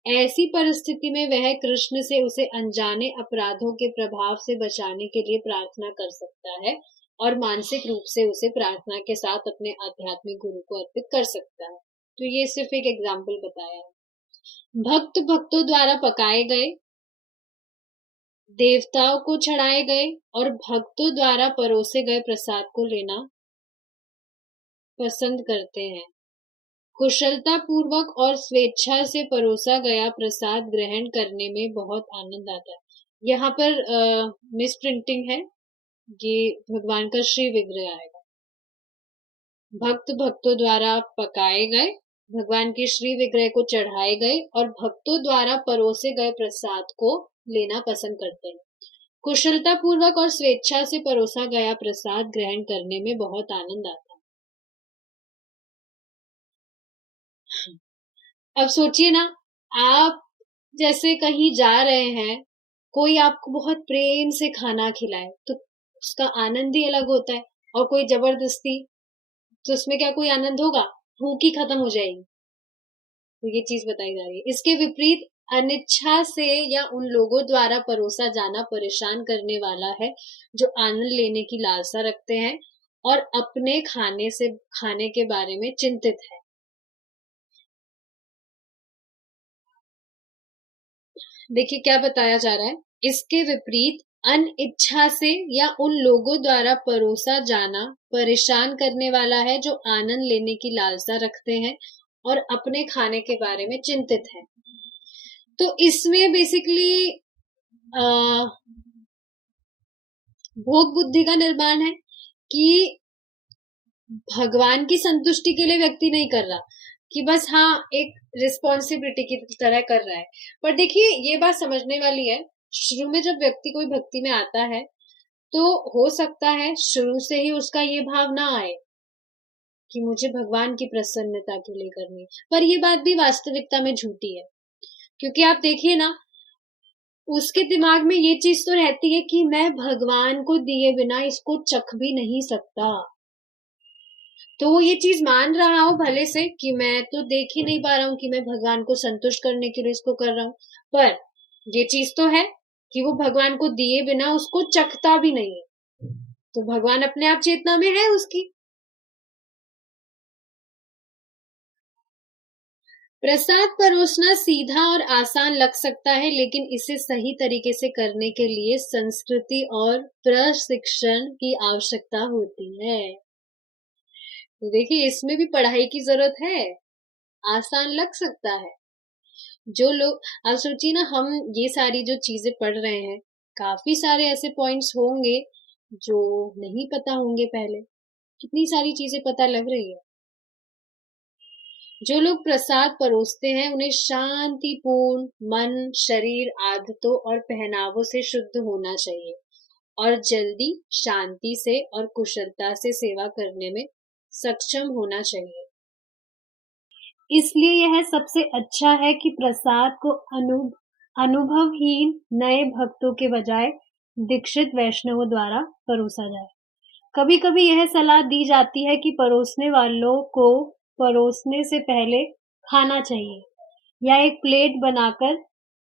ऐसी परिस्थिति में वह कृष्ण से उसे अनजाने अपराधों के प्रभाव से बचाने के लिए प्रार्थना कर सकता है और मानसिक रूप से उसे प्रार्थना के साथ अपने आध्यात्मिक गुरु को अर्पित कर सकता है। तो ये सिर्फ एक एग्जाम्पल बताया है। भक्त भक्तों द्वारा पकाए गए, देवताओं को चढ़ाए गए और भक्तों द्वारा परोसे गए प्रसाद को लेना पसंद करते हैं। कुशलता पूर्वक और स्वेच्छा से परोसा गया प्रसाद ग्रहण करने में बहुत आनंद आता है। यहाँ पर मिस प्रिंटिंग है, ये भगवान का श्री विग्रह आएगा। भक्त भक्तों द्वारा पकाए गए, भगवान के श्री विग्रह को चढ़ाए गए और भक्तों द्वारा परोसे गए प्रसाद को लेना पसंद करते हैं। कुशलता पूर्वक और स्वेच्छा से परोसा गया प्रसाद ग्रहण करने में बहुत आनंद आता है। अब सोचिए ना, आप जैसे कहीं जा रहे हैं, कोई आपको बहुत प्रेम से खाना खिलाए तो उसका आनंद ही अलग होता है, और कोई जबरदस्ती, तो उसमें क्या कोई आनंद होगा? भूख ही खत्म हो जाएगी। तो ये चीज बताई जा रही है। इसके विपरीत अनिच्छा से या उन लोगों द्वारा परोसा जाना परेशान करने वाला है जो आनंद लेने की लालसा रखते हैं और अपने खाने के बारे में चिंतित है। देखिए क्या बताया जा रहा है। इसके विपरीत अनिच्छा से या उन लोगों द्वारा परोसा जाना परेशान करने वाला है जो आनंद लेने की लालसा रखते हैं और अपने खाने के बारे में चिंतित है। तो इसमें बेसिकली भोग बुद्धि का निर्माण है कि भगवान की संतुष्टि के लिए व्यक्ति नहीं कर रहा, कि बस हाँ एक रिस्पॉन्सिबिलिटी की तरह कर रहा है। पर देखिए ये बात समझने वाली है, शुरू में जब व्यक्ति कोई भक्ति में आता है तो हो सकता है शुरू से ही उसका ये भाव ना आए कि मुझे भगवान की प्रसन्नता के लिए करनी, पर ये बात भी वास्तविकता में झूठी है। क्योंकि आप देखिए ना, उसके दिमाग में ये चीज तो रहती है कि मैं भगवान को दिए बिना इसको चख भी नहीं सकता। तो वो ये चीज मान रहा हो भले से कि मैं तो देख ही नहीं पा रहा हूँ कि मैं भगवान को संतुष्ट करने के लिए इसको कर रहा हूँ, पर ये चीज तो है कि वो भगवान को दिए बिना उसको चखता भी नहीं है। तो भगवान अपने आप चेतना में है उसकी। प्रसाद परोसना सीधा और आसान लग सकता है, लेकिन इसे सही तरीके से करने के लिए संस्कृति और प्रशिक्षण की आवश्यकता होती है। तो देखिए इसमें भी पढ़ाई की जरूरत है। आसान लग सकता है, जो लोग, आप सोचिए ना, हम ये सारी जो चीजें पढ़ रहे हैं, काफी सारे ऐसे पॉइंट्स होंगे जो नहीं पता होंगे पहले, कितनी सारी चीजें पता लग रही है। जो लोग प्रसाद परोसते हैं उन्हें शांतिपूर्ण मन, शरीर, आदतों और पहनावों से शुद्ध होना चाहिए और जल्दी, शांति से और कुशलता से सेवा करने में सक्षम होना चाहिए। इसलिए यह सबसे अच्छा है कि प्रसाद को अनुभवहीन नए भक्तों के बजाय दीक्षित वैष्णवों द्वारा परोसा जाए। कभी कभी यह सलाह दी जाती है कि परोसने वालों को परोसने से पहले खाना चाहिए या एक प्लेट बनाकर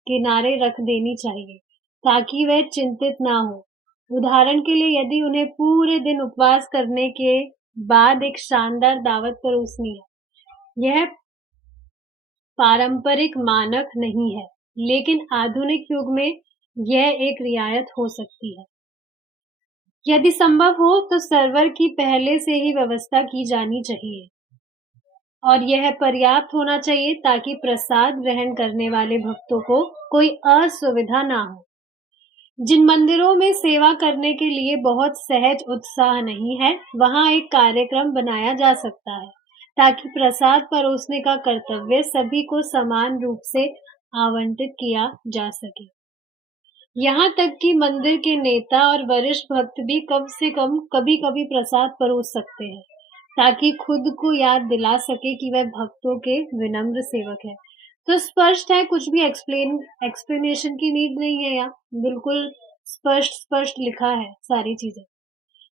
किनारे रख देनी चाहिए ताकि वह चिंतित ना हो। उदाहरण के लिए, यदि उन्हें पूरे दिन उपवास करने के बाद एक शानदार दावत परोसनी है, यह पारंपरिक मानक नहीं है, लेकिन आधुनिक युग में यह एक रियायत हो सकती है। यदि संभव हो तो सर्वर की पहले से ही व्यवस्था की जानी चाहिए और यह पर्याप्त होना चाहिए ताकि प्रसाद ग्रहण करने वाले भक्तों को कोई असुविधा ना हो। जिन मंदिरों में सेवा करने के लिए बहुत सहज उत्साह नहीं है, वहां एक कार्यक्रम बनाया जा सकता है ताकि प्रसाद परोसने का कर्तव्य सभी को समान रूप से आवंटित किया जा सके। यहाँ तक कि मंदिर के नेता और वरिष्ठ भक्त भी कम से कम कभी-कभी प्रसाद परोस सकते हैं, ताकि खुद को याद दिला सके कि वह भक्तों के विनम्र सेवक है। तो स्पष्ट है, कुछ भी एक्सप्लेनेशन की नीड नहीं है यहाँ, बिल्कुल स्पष्ट स्पष्ट लिखा है सारी चीजें।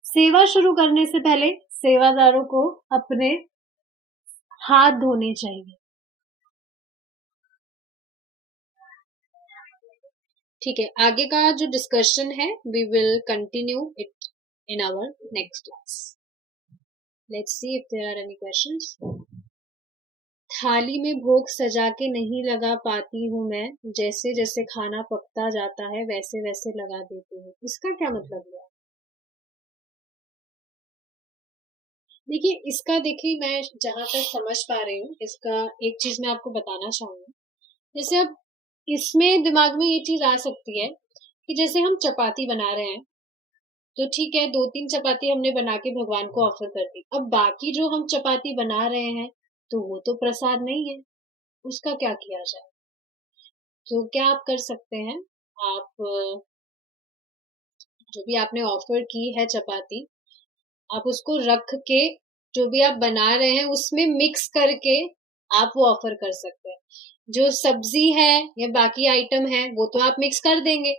सेवा शुरू करने से पहले सेवादारों को अपने हाथ धोने चाहिए। ठीक है, आगे का जो डिस्कशन है we will continue it in our next class. Let's see if there are any questions. थाली में भोग सजा के नहीं लगा पाती हूँ मैं, जैसे जैसे खाना पकता जाता है वैसे वैसे लगा देती हूँ। इसका क्या मतलब हुआ? देखिए इसका, देखिए मैं जहां तक समझ पा रही हूँ, इसका एक चीज मैं आपको बताना चाहूंगी। जैसे अब इसमें दिमाग में ये चीज आ सकती है कि जैसे हम चपाती बना रहे हैं, तो ठीक है 2-3 चपाती हमने बना के भगवान को ऑफर कर दी। अब बाकी जो हम चपाती बना रहे हैं तो वो तो प्रसाद नहीं है, उसका क्या किया जाए? तो क्या आप कर सकते हैं, आप जो भी आपने ऑफर की है चपाती, आप उसको रख के जो भी आप बना रहे हैं उसमें मिक्स करके आप वो ऑफर कर सकते हैं। जो सब्जी है या बाकी आइटम है वो तो आप मिक्स कर देंगे,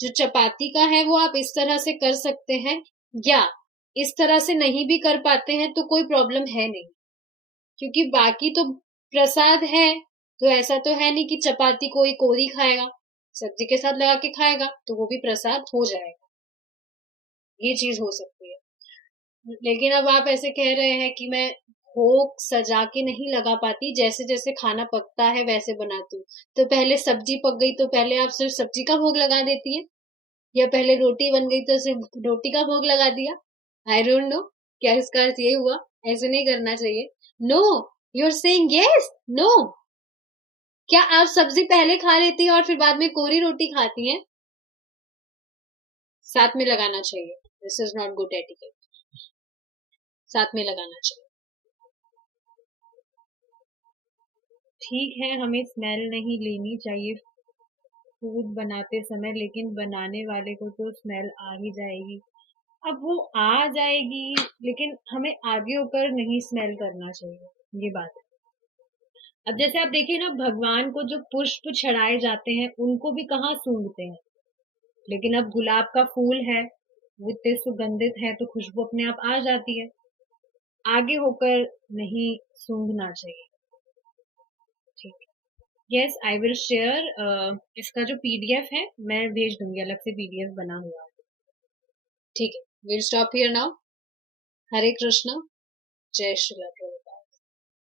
जो चपाती का है वो आप इस तरह से कर सकते हैं, या इस तरह से नहीं भी कर पाते हैं तो कोई प्रॉब्लम है नहीं, क्योंकि बाकी तो प्रसाद है। तो ऐसा तो है नहीं कि चपाती कोई कोरी खाएगा, सब्जी के साथ लगा के खाएगा तो वो भी प्रसाद हो जाएगा, ये चीज हो सकती है। लेकिन अब आप ऐसे कह रहे हैं कि मैं भोग सजा के नहीं लगा पाती, जैसे जैसे खाना पकता है वैसे बनाती हूँ। तो पहले सब्जी पक गई तो पहले आप सिर्फ सब्जी का भोग लगा देती है, या पहले रोटी बन गई तो सिर्फ रोटी का भोग लगा दिया? आई डोंट नो, क्या इसका अर्थ ये हुआ? ऐसे नहीं करना चाहिए। No, you are saying yes, no. क्या आप सब्जी पहले खा लेती हैं और फिर बाद में कोरी रोटी खाती हैं? साथ में लगाना चाहिए, this is not good etiquette, साथ में लगाना चाहिए। ठीक है, हमें स्मेल नहीं लेनी चाहिए फूड बनाते समय, लेकिन बनाने वाले को तो स्मेल आ ही जाएगी। अब वो आ जाएगी, लेकिन हमें आगे होकर नहीं स्मेल करना चाहिए, ये बात है। अब जैसे आप देखिए ना, भगवान को जो पुष्प चढ़ाए जाते हैं उनको भी कहाँ सूंघते हैं, लेकिन अब गुलाब का फूल है, वो इतने सुगंधित है तो खुशबू अपने आप आ जाती है। आगे होकर नहीं सूंघना चाहिए। ठीक है, यस आई विल शेयर, इसका जो पीडीएफ है मैं भेज दूंगी, अलग से पीडीएफ बना हुआ। ठीक है, विल स्टॉप हियर नाउ। हरे कृष्णा, जय श्री राम।